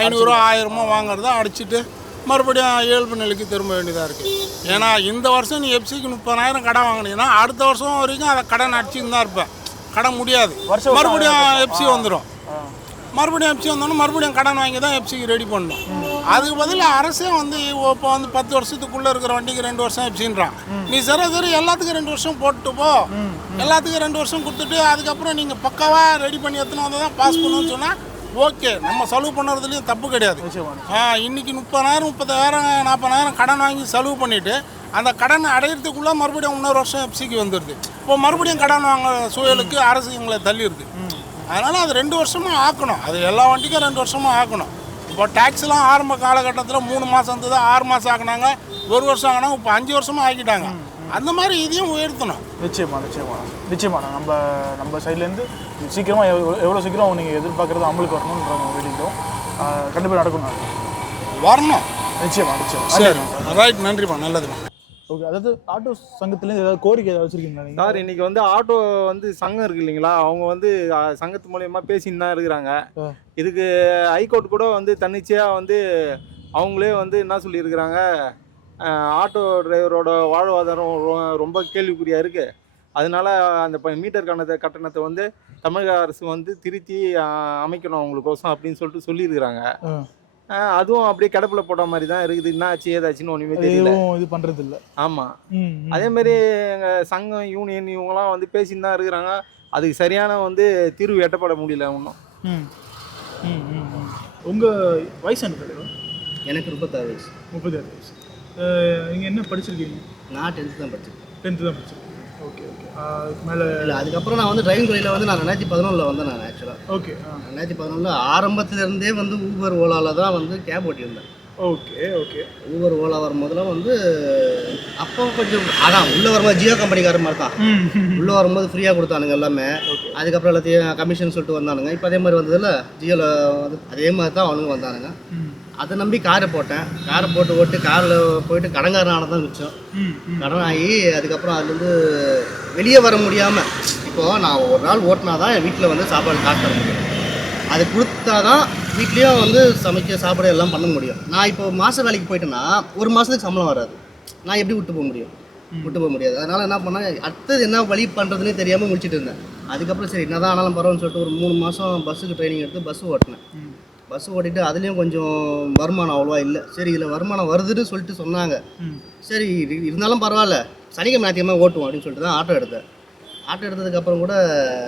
500 1000 வாங்குறத அடிச்சுட்டு மறுபடியும் இயல்பு நிலைக்கு திரும்ப வேண்டியதாக இருக்குது. ஏன்னா இந்த வருஷம் நீ எஃப்சிக்கு 30000 கடன் வாங்கினீங்கன்னா அடுத்த வருஷம் வரைக்கும் அதை கடன் அடிச்சுன்னு தான் இருப்பேன். கடன் முடியாது. மறுபடியும் எஃப்சி வந்துடும். மறுபடியும் எஃப்சி வந்தோன்னா மறுபடியும் கடன் வாங்கி தான் எஃப்சிக்கு ரெடி பண்ணணும். அதுக்கு பதில் அரசே வந்து இப்போ வந்து 10 வருஷத்துக்குள்ளே இருக்கிற வண்டிக்கு 2 வருஷம் எஃப்சின்றான். நீ சரி எல்லாத்துக்கும் 2 வருஷம் போட்டு போ, எல்லாத்துக்கும் 2 வருஷம் கொடுத்துட்டு அதுக்கப்புறம் நீங்கள் பக்காவாக ரெடி பண்ணி எடுத்துன்னு வந்து தான் பாஸ் பண்ணணும்னு சொன்னால் ஓகே, நம்ம செலவு பண்ணுறதுலேயும் தப்பு கிடையாது. இன்றைக்கி 30000 30000 40000 கடன் வாங்கி செலவு பண்ணிவிட்டு அந்த கடனை அடையிறதுக்குள்ளே மறுபடியும் இன்னொரு வருஷம் எஃப்சிக்கு வந்துடுது. இப்போ மறுபடியும் கடன் வாங்க சூழலுக்கு அரசு எங்களை தள்ளிடுது. அதனால் அது 2 வருஷமும் ஆக்கணும். அது எல்லா வண்டிக்கும் 2 வருஷமும் ஆக்கணும். இப்போ டேக்ஸ்லாம் ஆரம்ப காலகட்டத்தில் 3 மாதம் இருந்தது, 6 மாதம் ஆக்கினாங்க, 1 வருஷம் ஆகினாங்க, இப்போ 5 வருஷமும் ஆக்கிட்டாங்க. அந்த மாதிரி இதையும் உயர்த்தணும். நிச்சயமான நம்ம சைட்லேருந்து சீக்கிரமாக எவ்வளோ சீக்கிரம் நீங்கள் எதிர்பார்க்குறது அமலுக்கு வரணுன்ற வேண்டிக்கிறோம். கண்டிப்பாக நடக்கணும், வரணும். நிச்சயமாக. சரி, ரைட், நன்றிப்பா, நல்லதுப்பா. ஓகே. அதாவது ஆட்டோ சங்கத்துலேருந்து ஏதாவது கோரிக்கை ஏதாவது வச்சுருக்கீங்களா நீங்கள்? சார் இன்றைக்கி வந்து ஆட்டோ வந்து சங்கம் இருக்குது இல்லைங்களா, அவங்க வந்து சங்கத்து மூலயமா பேசின்னு தான் இருக்கிறாங்க. இதுக்கு ஹைகோர்ட் கூட வந்து தன்னிச்சையாக வந்து அவங்களே வந்து என்ன சொல்லியிருக்கிறாங்க, ஆட்டோ டிரைவரோட வாழ்வாதாரம் ரொம்ப கேள்விக்குறியாக இருக்குது. அதனால அந்த மீட்டர் கட்டணத்தை வந்து தமிழக அரசு வந்து திருத்தி அமைக்கணும் அவங்களுக்கோசம் அப்படின்னு சொல்லிட்டு சொல்லியிருக்கிறாங்க. அதுவும் அப்படியே கிடப்பில் போட்ட மாதிரி தான் இருக்குது. என்ன ஆச்சு ஏதாச்சுன்னு ஒன்றுமே தெரியல, இது பண்ணுறது இல்லை. ஆமாம், அதேமாரி எங்கள் சங்கம் யூனியன் இவங்கெல்லாம் வந்து பேசின்னு தான் இருக்கிறாங்க. அதுக்கு சரியான வந்து தீர்வு எட்டப்பட முடியல இன்னும். உங்கள் வயசு என்ன? எனக்கு 36 வயசு. 36 வயசு. நீங்கள் என்ன படிச்சிருக்கீங்க? நான் 10th தான் படிச்சிருக்கேன். 10th தான் படிச்சிருக்கேன். ஓகே. மேலே இல்லை, அதுக்கப்புறம் நான் வந்து டிரைவிங் தொழிலில் வந்து நான் 2011 வந்தேன். நான் ஆக்சுவலாக 2011 ஆரம்பத்துலேருந்தே வந்து ஊபர் ஓலாவில் தான் வந்து கேப் ஓட்டியிருந்தேன். ஓகே. ஊபர் ஓலா வரும்போதெல்லாம் வந்து அப்போ கொஞ்சம் உள்ளே வரும்போது ஜியோ கம்பெனிக்கார மாதிரி தான். உள்ளே வரும்போது ஃப்ரீயாக கொடுத்தானுங்க எல்லாமே. அதுக்கப்புறம் எல்லாத்தையும் கமிஷன் சொல்லிட்டு வந்தானுங்க. இப்போ அதே மாதிரி வந்ததில்ல ஜியோவில் வந்து அதே மாதிரி தான் அவனுங்க வந்தானுங்க. அதை நம்பி காரை போட்டு ஓட்டு காரில் போயிட்டு கடங்காரனால தான் மிச்சம். கடன் ஆகி அதுக்கப்புறம் அதுலேருந்து வெளியே வர முடியாமல் இப்போது நான் ஒரு நாள் ஓட்டினா தான் என் வீட்டில் வந்து சாப்பாடு காசு தர முடியும். அது கொடுத்தா தான் வீட்லேயும் வந்து சமைக்க சாப்பாடு எல்லாம் பண்ண முடியும். நான் இப்போ மாத வேலைக்கு போயிட்டேன்னா ஒரு மாதத்துக்கு சம்பளம் வராது. நான் எப்படி விட்டு போக முடியாது. அதனால் என்ன பண்ணேன், அடுத்தது என்ன வழி பண்ணுறதுனே தெரியாமல் முடிச்சுட்டு இருந்தேன். அதுக்கப்புறம் சரி என்ன தான் ஆனாலும் பரவாயில்னு சொல்லிட்டு ஒரு 3 மாதம் பஸ்ஸுக்கு ட்ரைனிங் எடுத்து பஸ்ஸு ஓட்டினேன். பஸ்ஸு ஓட்டிட்டு அதுலேயும் கொஞ்சம் வருமானம் அவ்வளோவா இல்லை. சரி இதில் வருமானம் வருதுன்னு சொல்லிட்டு சொன்னாங்க. சரி இருந்தாலும் பரவாயில்ல, சனிக்கிழமை ஞாயிற்றுக்கிழமை ஓட்டுவோம் அப்படின்னு சொல்லிட்டு தான் ஆட்டோ எடுத்தேன். ஆட்டோ எடுத்ததுக்கப்புறம் கூட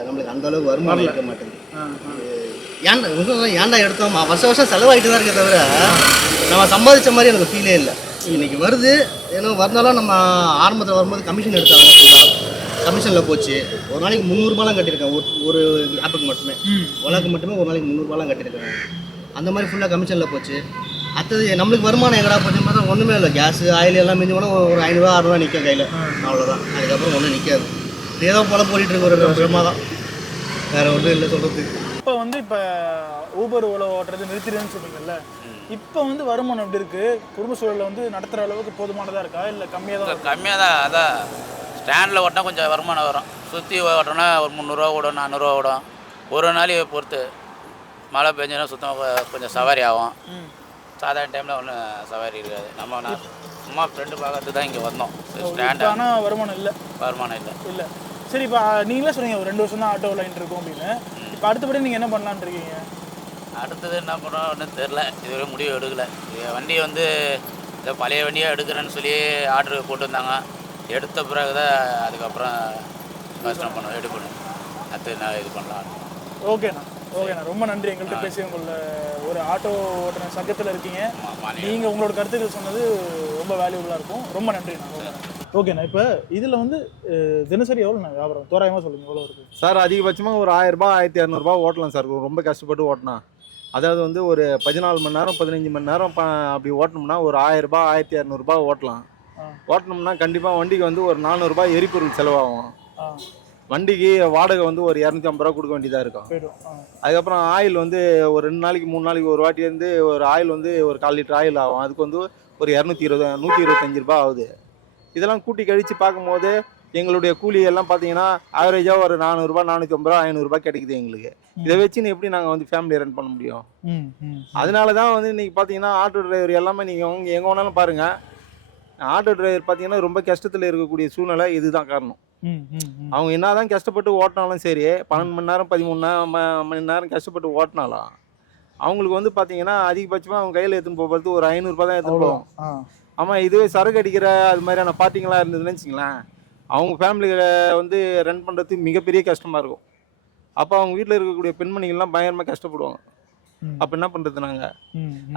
நம்மளுக்கு அந்தளவுக்கு வருமானம் இருக்க மாட்டேங்குது. ஏன்டா எடுத்தோம், வருஷம் செலவாகிட்டு தான் இருக்க தவிர நம்ம சம்பாதிச்ச மாதிரி எனக்கு ஃபீலே இல்லை. இன்றைக்கி வருது, ஏன்னா வரனாலும் நம்ம ஆரம்பத்தில் வரும்போது கமிஷன் எடுத்தாங்க. கமிஷனில் போச்சு. ஒரு நாளைக்கு 300 ரூபாலாம் கட்டியிருக்கேன். ஒரு ஆப்புக்கு மட்டுமே, ஓலாக்கு மட்டுமே ஒரு நாளைக்கு 300 ரூபாலாம் கட்டியிருக்கேன். அந்த மாதிரி ஃபுல்லாக கமிஷனில் போச்சு. அடுத்தது நம்மளுக்கு வருமானம் எங்கடா போச்சு பார்த்தா ஒன்றுமே இல்லை. கேஸு ஆயில் எல்லாம் மிஞ்சி போனால் ஒரு 500 600 நிற்கும் கையில், அவ்வளோதான். அதுக்கப்புறம் ஒன்றும் நிற்காது. ஏதோ போல போயிட்டு இருக்கு ஒரு 2 வருஷமாக தான், வேறு ஒன்றும் இல்லை சொல்கிறதுக்கு. இப்போ ஊபர் ஓலோ ஓட்டுறது நிறுத்திடுன்னு சொல்லுங்கல்ல, இப்போ வந்து வருமானம் எப்படி இருக்குது? குடும்ப சூழலில் வந்து நடத்துகிற அளவுக்கு போதுமானதாக இருக்கா இல்லை கம்மியாக தான்? அதான் ஸ்டாண்டில் ஓட்டினா கொஞ்சம் வருமானம் வரும். சுற்றி ஓட்டினா ஒரு 300 ஓடும், 400 ஓடும். ஒரு நாளைக்கு பொறுத்து மழை பெஞ்சுன்னா சுத்தமாக கொஞ்சம் சவாரி ஆகும். சாதாரண டைமில் ஒன்றும் சவாரி இருக்காது. நம்ம சும்மா ஃப்ரெண்டு பார்க்கறதுக்கு தான் இங்கே வந்தோம். ஸ்டாண்ட் ஆனால் வருமானம் இல்லை. சரி, இப்போ நீங்களே சொன்னீங்க ஒரு 2 வருஷம் தான் ஆட்டோ லைன் இருக்கும் அப்படின்னு. இப்போ அடுத்தபடி நீங்கள் என்ன பண்ணலான்னு இருக்கீங்க? அடுத்தது என்ன பண்ணுறோம் ஒன்றும் தெரில, இதுவரை முடிவு எடுக்கலை. வண்டி வந்து இந்த பழைய வண்டியாக எடுக்கிறேன்னு சொல்லி ஆர்டர் போட்டிருந்தாங்க. எடுத்த பிறகு தான் அதுக்கப்புறம் யோசனை பண்ணுவோம், ரெடி பண்ணுவோம், அடுத்து நான் இது பண்ணலாம். ஓகேண்ணா ரொம்ப நன்றி. எங்கள்கிட்ட பேசி உங்களை ஒரு ஆட்டோ ஓட்டுற சங்கத்தில் இருக்கீங்க, நீங்கள் உங்களோட கருத்துக்கள் சொன்னது ரொம்ப வேல்யூபுல்லாக இருக்கும். ரொம்ப நன்றிண்ணா. ஓகேண்ணா, இப்போ இதில் வந்து தினசரி எவ்வளோ நான் வியாபாரம் தோராயமாக சொல்லுங்கள், எவ்வளோ இருக்குது சார்? அதிகபட்சமாக ஒரு 1000 1200 ஓட்டலாம் சார், ரொம்ப கஷ்டப்பட்டு ஓட்டினா. அதாவது வந்து ஒரு 14 மணி நேரம் 15 மணி நேரம் அப்படி ஓட்டினோம்னா ஒரு 1000 1200 ஓட்டலாம். ஓட்டினோம்னா கண்டிப்பாக வண்டிக்கு வந்து ஒரு 400 எரிபொருள் செலவாகும். வண்டிக்கு வாடகை வந்து ஒரு 250 ரூபா கொடுக்க வேண்டியதாக இருக்கும். அதுக்கப்புறம் ஆயில் வந்து ஒரு 2 நாளைக்கு 3 நாளைக்கு ஒரு வாட்டி வந்து ஒரு ஆயில் வந்து ஒரு 1/4 லிட்டர் ஆயில் ஆகும். அதுக்கு வந்து ஒரு 125 ரூபா ஆகுது. இதெல்லாம் கூட்டி கழித்து பார்க்கும்போது எங்களுடைய கூலி எல்லாம் பார்த்தீங்கன்னா ஆவரேஜாக ஒரு 400 450 ரூபா 500 ரூபாய் கிடைக்குது எங்களுக்கு. இதை வச்சுன்னு எப்படி நாங்கள் வந்து ஃபேமிலியை ரன் பண்ண முடியும்? அதனால தான் வந்து இன்றைக்கி பார்த்தீங்கன்னா ஆட்டோ டிரைவர் எல்லாமே நீங்கள் எங்கே வேணாலும் பாருங்கள், ஆட்டோ டிரைவர் பார்த்தீங்கன்னா ரொம்ப கஷ்டத்தில் இருக்கக்கூடிய சூழ்நிலை இதுதான் காரணம். அவங்க என்னதான் கஷ்டப்பட்டு ஓட்டினாலும் சரி, 12 மணி நேரம் 13 மணி நேரம் கஷ்டப்பட்டு ஓட்டினாலும் அவங்களுக்கு வந்து பார்த்தீங்கன்னா அதிகபட்சமாக அவங்க கையில் எடுத்துன்னு போகிறது ஒரு 500 ரூபாய் தான் எடுத்துன்னு போவோம். ஆமாம், இதுவே சரக்கு அடிக்கிற அது மாதிரியான பார்ட்டிங்களாம் இருந்ததுன்னு வச்சுங்களேன், அவங்க ஃபேமிலியை வந்து ரன் பண்ணுறதுக்கு மிகப்பெரிய கஷ்டமாக இருக்கும். அப்போ அவங்க வீட்டில் இருக்கக்கூடிய பெண்மணிகள்லாம் பயங்கரமாக கஷ்டப்படுவாங்க. அப்போ என்ன பண்ணுறது நாங்கள்?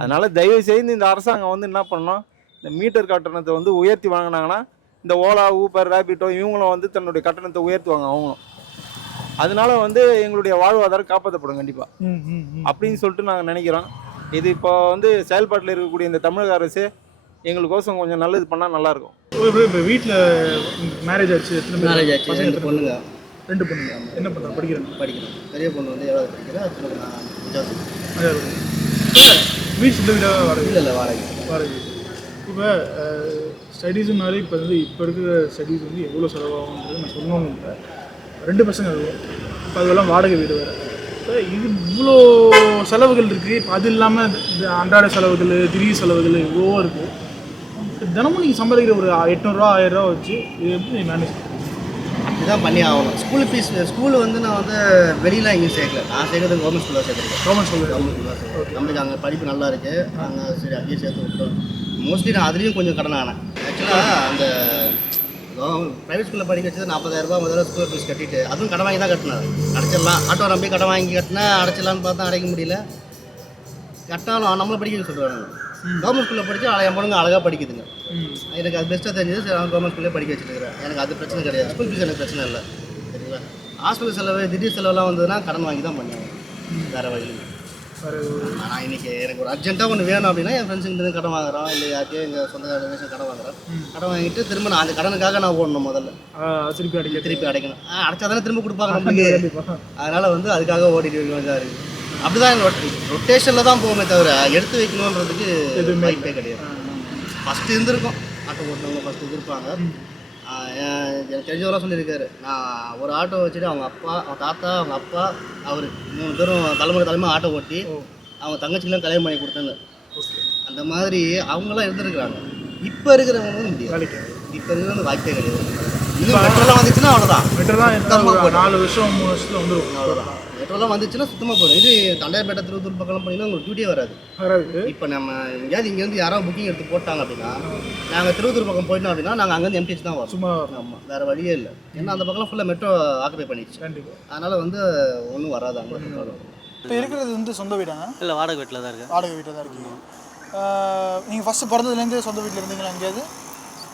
அதனால் தயவு செய்து இந்த அரசாங்கம் வந்து என்ன பண்ணணும், இந்த மீட்டர் கட்டணத்தை வந்து உயர்த்தி வாங்கினாங்கன்னா இந்த ஓலா ஊபர் ரேபிட்டோ இவங்களும் வந்து தன்னுடைய கட்டணத்தை உயர்த்துவாங்க அவங்களும். அதனால வந்து எங்களுடைய வாழ்வாதாரம் காப்பாற்றப்படும் கண்டிப்பாக அப்படின்னு சொல்லிட்டு நாங்கள் நினைக்கிறோம். இது இப்போ வந்து செயல்பாட்டில் இருக்கக்கூடிய இந்த தமிழக அரசு எங்களுக்கோசம் கொஞ்சம் நல்லது பண்ணால் நல்லாயிருக்கும். இப்போ வீட்டில் மேரேஜ் ஆச்சு? மேரேஜ் ஆச்சு, 2 பொண்ணுங்க. 2 பொண்ணுங்க. என்ன பண்ணுறோம்? படிக்கிறேன். பெரிய பொண்ணு வந்து 7வது படிக்கிறேன், சின்ன பொண்ணு 5வது. வீடு சொந்த வீடாக வாடகை? இல்லை வாடகை. இப்போ ஸ்டடீஸுனாலே இப்போ வந்து இப்போ இருக்கிற ஸ்டடீஸ் வந்து எவ்வளோ செலவாகுன்றது நான் சொன்னோன்னு இல்லை. 2 பசங்க இருக்கும், இப்போ அதெல்லாம் வாடகை வீடு வேறு. இப்போ இது இவ்வளோ செலவுகள் இருக்குது. இப்போ அது இல்லாமல் இந்த அன்றாட செலவுகள், திடீர் செலவுகள் இவ்வளோ இருக்குது. தினமும் நீங்கள் சம்பாதிக்கிற ஒரு 800 1000 ரூபா வச்சு இது எப்படி மேனேஜ் பண்ணுறீங்க? இதுதான் பண்ணி ஆகணும். ஸ்கூல் ஃபீஸ் ஸ்கூலு வந்து நான் வந்து வெளியெலாம் எங்கேயும் சேர்க்கல, நான் சேர்க்கறது கவர்மெண்ட் ஸ்கூலாக சேர்த்துருக்கேன். கவர்மெண்ட் ஸ்கூலில் நம்மளுக்கு அங்கே படிப்பு நல்லா இருக்குது, அங்கே சரி அங்கேயே சேர்த்து விட்டோம். மோஸ்ட்லி நான் அதுலேயும் கொஞ்சம் கடன் ஆனேன். ஆக்சுவலாக அந்த ப்ரைவேட் ஸ்கூலில் படிக்க வச்சது 40,000 ரூபா முதல்ல ஸ்கூல் ஃபீஸ் கட்டிட்டு, அதுவும் கடன் வாங்கி தான் கட்டினார். அடைச்சிடலாம், ஆட்டோ நம்பி கடன் வாங்கி கட்டினேன், அடைச்சிடலான்னு பார்த்தா அடைக்க முடியல. கட்டினாலும் நம்மளை படிக்க சொல்கிறாங்க. கவர்மெண்ட் ஸ்கூலில் படித்து என் பொண்ணுங்க அழகாக படிக்குதுங்க. எனக்கு அது பெஸ்ட்டாக தெரிஞ்சது. சரி, நான் கவர்மெண்ட் ஸ்கூல்லே படிக்க வச்சுருக்கிறேன். எனக்கு அது பிரச்சனை கிடையாது, ஸ்கூல் ஃபீஸ் எனக்கு பிரச்சனை இல்லை. சரிங்களா? ஹாஸ்பிட்டல் செலவு திடீர் செலவெல்லாம் வந்ததுன்னா கடன் வாங்கி தான் பண்ணுவேன், வேறு வழி. ஆனால் இன்றைக்கி எனக்கு ஒரு அர்ஜென்ட்டாக ஒன்று வேணும் அப்படின்னா என் ஃப்ரெண்ட்ஸுங்கிட்ட கடன் வாங்குறோம், இல்லை யார்ட்டையும் எங்கள் சொந்த ரிலேஷன் கடன் வாங்குறோம். கடன் வாங்கிட்டு திரும்ப நான் அந்த கடனுக்காக நான் ஓடணும், முதல்ல திருப்பி அடைக்கணும். அடைச்சா தானே திரும்ப கொடுப்பாங்க நம்மளுக்கு. அதனால் வந்து அதுக்காக ஓடிட்டு வைக்க வேண்டியதாக இருக்குது. அப்படி தான் ரொட்டேஷனில் தான் போகுமே தவிர எடுத்து வைக்கணுன்றதுக்கு வாய்ப்பே கிடையாது. ஃபஸ்ட்டு இருந்திருக்கும், ஆட்டோ ஓட்டுறவங்க ஃபஸ்ட்டு இருப்பாங்க. எனக்கு தெரிஞ்சவரெலாம் சொல்லியிருக்காரு, நான் ஒரு ஆட்டோ வச்சுட்டு அவங்க அப்பா, அவங்க தாத்தா, அவங்க அப்பா, அவர் 3 பேரும் தலைமை ஆட்டோ ஓட்டி அவங்க தங்கச்சிக்கெலாம் கல்யாணம் பண்ணி கொடுத்தாங்க. அந்த மாதிரி அவங்களாம் இருந்துருக்குறாங்க. இப்போ இருக்கிறவங்க வந்து முடியாது, இப்போ இருக்கிறவங்க வாய்ப்பே கிடையாது. இன்னும் மெட்ரோலாம் வந்துச்சுன்னா அவ்வளோதான். மெட்ரோலாம் 4 வருஷம் 3 வருஷத்தில் வந்துடும். அவ்வளோதான். மெட்ரோலாம் வந்துச்சுன்னா சுத்தமாக போதும். இது தண்டையார்பேட்டை திருவத்தூர் பக்கம் போனீங்கன்னா உங்களுக்கு டியூட்டியே வராது. இப்போ நம்ம எங்கேயாவது இங்கேருந்து யாராவது புக்கிங் எடுத்து போட்டாங்க அப்படின்னா, நாங்கள் திருவத்தூர் பக்கம் போயிட்டோம் அப்படின்னா நாங்கள் அங்கேருந்து எம்டிஹெச் தான் வரோம். சும்மா ஆமாம், வேறு வழியே இல்லை. ஏன்னா அந்த பக்கம்லாம் ஃபுல்லாக மெட்ரோ ஆக்குபை பண்ணிடுச்சு. அதனால் வந்து ஒன்றும் வராது அங்கே. இப்போ இருக்கிறது வந்து சொந்த வீடாங்க? இல்லை, வாடகை வீட்டில் தான் இருக்குது. வாடகை வீட்டில் தான் இருக்கீங்க. நீங்கள் ஃபஸ்ட்டு பிறந்ததுலேருந்து சொந்த வீட்டில் இருந்தீங்களா எங்கேயாவது?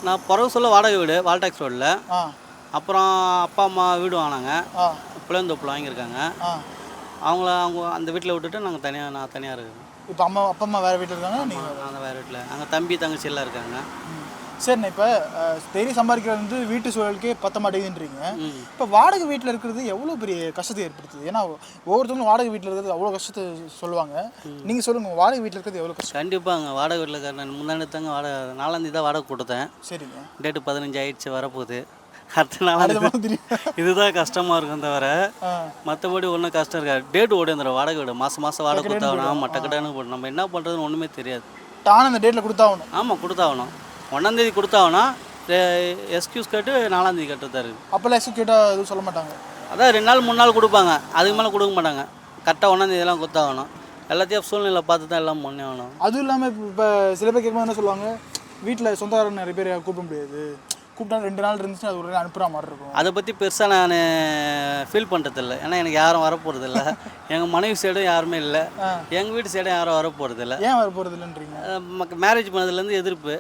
நான் பிறகு சொல்ல வாடகை வீடு வால்டாக்ஸ் ரோடில். அப்புறம் அப்பா அம்மா வீடு வாங்கினாங்க, புளியந்தோப்பில் வாங்கியிருக்காங்க. அவங்க அந்த வீட்டில் விட்டுட்டு நான் தனியாக இருக்கேன். இப்போ அப்பா அம்மா வேறு வீட்டில் இருக்காங்க, நீங்கள் நான் வேறு வீட்டில். அங்கே தம்பி தங்கச்சி எல்லாம் இருக்காங்க. சரிண்ணா, இப்போ டெய்லி சம்பாதிக்கிறது வந்து வீட்டு சூழலுக்கே பத்த மாட்டேங்குதுன்றீங்க. இப்போ வாடகை வீட்டில் இருக்கிறது எவ்வளோ பெரிய கஷ்டத்தை ஏற்படுத்துது? ஏன்னா ஒவ்வொருத்தவங்களும் வாடகை வீட்டில் இருக்கிறது அவ்வளோ கஷ்டத்தை சொல்லுவாங்க. நீங்கள் சொல்லுங்கள், வாடகை வீட்டில் இருக்கிறது எவ்வளோ கஷ்டம்? கண்டிப்பாங்க, வாடகை வீட்டில் இருக்கிற நான் முந்தானத்தாங்க வாடகை 4ஆம் தேதி தான் வாடகை கொடுத்தேன். சரிங்க, டேட்டு 15 ஆயிடுச்சு, வரப்போகுது. அடுத்த நாள் இதுதான் கஷ்டமாக இருக்கும் தவிர மற்றபடி ஒன்றும் கஷ்டம் இருக்காது. டேட்டு ஓடி வந்துடும் வாடகை வீடு. மாதம் வாடகை கொடுத்தாகணும், மட்டக்கட்டானு போட்டு நம்ம என்ன பண்ணுறதுன்னு ஒன்றுமே தெரியாது. டான் அந்த டேட்டில் கொடுத்தாகணும். ஆமாம், கொடுத்தாகணும். 1ஆம் தேதி கொடுத்தாகணும். எக்ஸ்கியூஸ் கேட்டு 4ஆம் தேதி கட்டுறதா இருக்குது. அப்போல்லாம் எக்ஸ்கியூஸ் கேட்டால் எதுவும் சொல்ல மாட்டாங்க. அதான் 2 நாள் 3 நாள் கொடுப்பாங்க, அதுக்கு மேலே கொடுக்க மாட்டாங்க. கரெக்டாக 1ஆம் தேதியெல்லாம் கொடுத்தாகணும். எல்லாத்தையும் சூழ்நிலை பார்த்து தான் எல்லாம் பண்ணி ஆகணும். அதுவும் இல்லாமல் இப்போ சில பேர் கேட்கும்போது என்ன சொல்லுவாங்க, வீட்டில் சொந்தக்காரங்க நிறைய பேர் கூப்பிட முடியாது, கூப்பிட்டா 2 நாள் இருந்துச்சு அது ஒரு நாள் அனுப்புகிற மாதிரி இருக்கும். அதை பற்றி பெருசாக நான் ஃபீல் பண்ணுறதில்ல. ஏன்னா எனக்கு யாரும் வரப்போகிறதில்ல. எங்கள் மனைவி சைடும் யாருமே இல்லை, எங்கள் வீட்டு சைடும் யாரும் வரப்போகிறதில்ல. ஏன் வர போகிறதில்லன்றீங்க? மேரேஜ் பண்ணதுலேருந்து எதிர்ப்பு,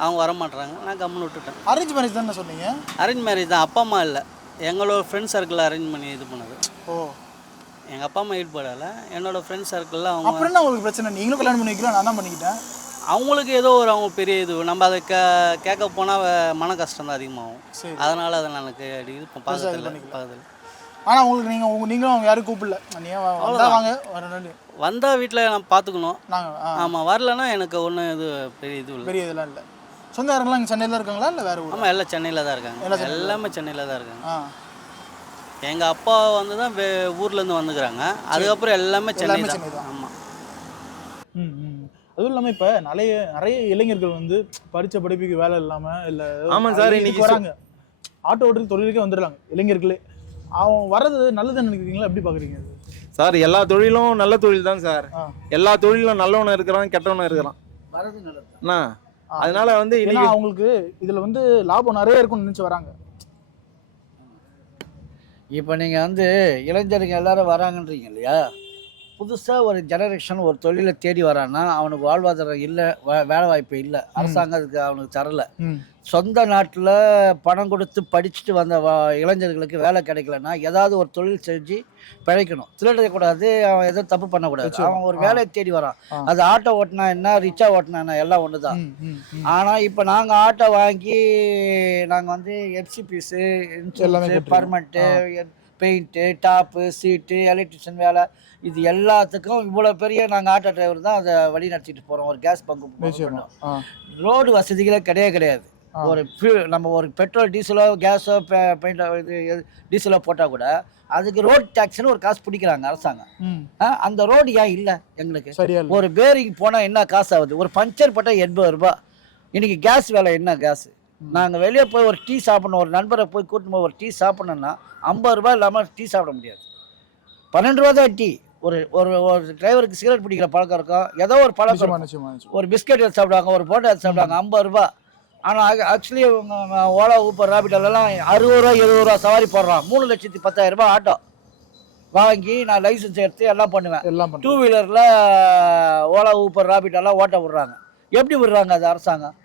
அவங்க வர மாட்டுறாங்க, நான் கம்முன்னு விட்டுட்டேன். அரேஞ்ச் மேரேஜ் தானே சொன்னீங்க? அரேஞ்ச் மேரேஜ் தான், அப்பா அம்மா இல்லை, எங்களோட ஃப்ரெண்ட் சர்க்கிளில் அரேஞ்ச் பண்ணி இது பண்ணது. ஓ, எங்கள் அப்பா அம்மா ஈடுபடலை, என்னோடய ஃப்ரெண்ட் சர்க்கிளில் அவங்க. அப்புறம் என்ன உங்களுக்கு பிரச்சனை? நீங்களும் கல்யாணம் பண்ணி வைக்கலாம், நான் தான் பண்ணிக்கிட்டேன். அவங்களுக்கு ஏதோ ஒரு அவங்க பெரிய இது, நம்ம அதை கேட்க போனால் மன கஷ்டம் தான் அதிகமாகும். அதனால் அதை நான் இது பார்க்கறதில்ல. ஆனால் உங்களுக்கு நீங்களும் அவங்க யாரும் கூப்பிடல, நீங்கள் வாங்க வந்தால் வீட்டில் நான் பார்த்துக்கணும். நாங்கள் ஆமாம், வரலன்னா எனக்கு ஒன்றும் இது பெரிய இது இல்லை, பெரிய இதெல்லாம் இல்லை. சொந்தக்காரங்களாம் இங்கே சென்னையில் தான் இருக்காங்களா இல்லை வேறு ஊர்? ஆமாம், எல்லாம் சென்னையில் தான் இருக்காங்க, எல்லாமே சென்னையில் தான் இருக்காங்க. எங்கள் அப்பா வந்து தான் ஊர்லேருந்து வந்துக்கிறாங்க, அதுக்கப்புறம் எல்லாமே சென்னை தான். ஆமாம். அதுவும் இல்லாமல் இப்போ நிறைய இளைஞர்கள் வந்து படித்த படிப்புக்கு வேலை இல்லாமல் இல்லை. ஆமாம் சார், இன்னைக்கு வராங்க, ஆட்டோ ஓட்டுறது தொழிலுக்கே வந்துடுறாங்க இளைஞர்களே. அவன் வர்றது நல்லதுன்னு நினைக்கிறீங்களா, எப்படி பார்க்குறீங்க சார்? எல்லா தொழிலும் நல்ல தொழில் தான் சார். எல்லா தொழிலும் நல்லவனும் இருக்கிறான், கெட்டவனும் இருக்கிறான். அண்ணா அதனால வந்து இன்னைக்கு அவங்களுக்கு இதில் வந்து லாபம் நிறைய இருக்கும்னு நினச்சி வராங்க. இப்போ நீங்கள் வந்து இளைஞர்கள் எல்லாரும் வராங்கன்றீங்க இல்லையா, புதுசாக ஒரு ஜெனரேஷன் ஒரு தொழிலை தேடி வரான்னா அவனுக்கு வாழ்வாதாரம் இல்லை, வேலை வாய்ப்பு இல்லை, அரசாங்கம் அதுக்கு அவனுக்கு தரலை. சொந்த நாட்டில் பணம் கொடுத்து படிச்சுட்டு வந்த இளைஞர்களுக்கு வேலை கிடைக்கலன்னா ஏதாவது ஒரு தொழில் செஞ்சு பிழைக்கணும். திருடக்கூடாது, அவன் எதுவும் தப்பு பண்ணக்கூடாது, அவன் ஒரு வேலையை தேடி வரான். அது ஆட்டோ ஓட்டினா என்ன, ரிச்சா ஓட்டினா என்ன, எல்லாம் ஒன்று தான். ஆனால் இப்போ நாங்கள் ஆட்டோ வாங்கி நாங்கள் வந்து எஃப்சிபிஸு, இன்சூரன்ஸு, பர்மனெண்ட்டு, பெயிண்ட்டு, டாப்பு, சீட்டு, எலக்ட்ரிஷியன் வேலை, இது எல்லாத்துக்கும் இவ்வளோ பெரிய நாங்கள் ஆட்டோ டிரைவர் தான் அதை வழி நடத்திட்டு போகிறோம். ஒரு கேஸ் பங்கு ரோடு வசதிகளே கிடையாது. ஒரு நம்ம ஒரு பெட்ரோல் டீசலோ கேஸோ பெயிண்டோ இது டீசலோ போட்டால் கூட அதுக்கு ரோடு டேக்ஸ்னு ஒரு காசு பிடிக்கிறாங்க அரசாங்கம். அந்த ரோடு ஏன் இல்லை எங்களுக்கு? ஒரு பேரிக்கு போனால் என்ன காசு ஆகுது? ஒரு பஞ்சர் போட்டால் 80 ரூபா. இன்றைக்கி கேஸ் வேலை என்ன கேஸு? நாங்கள் வெளியே போய் ஒரு டீ சாப்பிடணும், ஒரு நண்பரை போய் கூட்டின்னு போய் ஒரு டீ சாப்பிட்ணுன்னா 50 ரூபா இல்லாமல் டீ சாப்பிட முடியாது. 12 ரூபா தான் டீ. ஒரு ஒரு டிரைவருக்கு சிகரெட் பிடிக்கிற பழக்கம் இருக்கும், ஏதோ ஒரு பழக்கம், ஒரு பிஸ்கெட் எடுத்து சாப்பிடுவாங்க, ஒரு போட்டோ எடுத்து சாப்பிடுவாங்க, 50 ரூபா. ஆனால் ஆக்சுவலி ஓலா ஊப்பர் ராபிட்டோலாம் 60 ரூபா 70 ரூபா சவாரி போடுறான். 3,10,000 ரூபா ஆட்டோ வாங்கி நான் லைசன்ஸ் எடுத்து எல்லாம் பண்ணுவேன். 2 வீலரில் ஓலா ஊப்பர் ராபிட்டோலாம் ஓட்ட விடுறாங்க. எப்படி விடுறாங்க? அது அரசாங்கம்.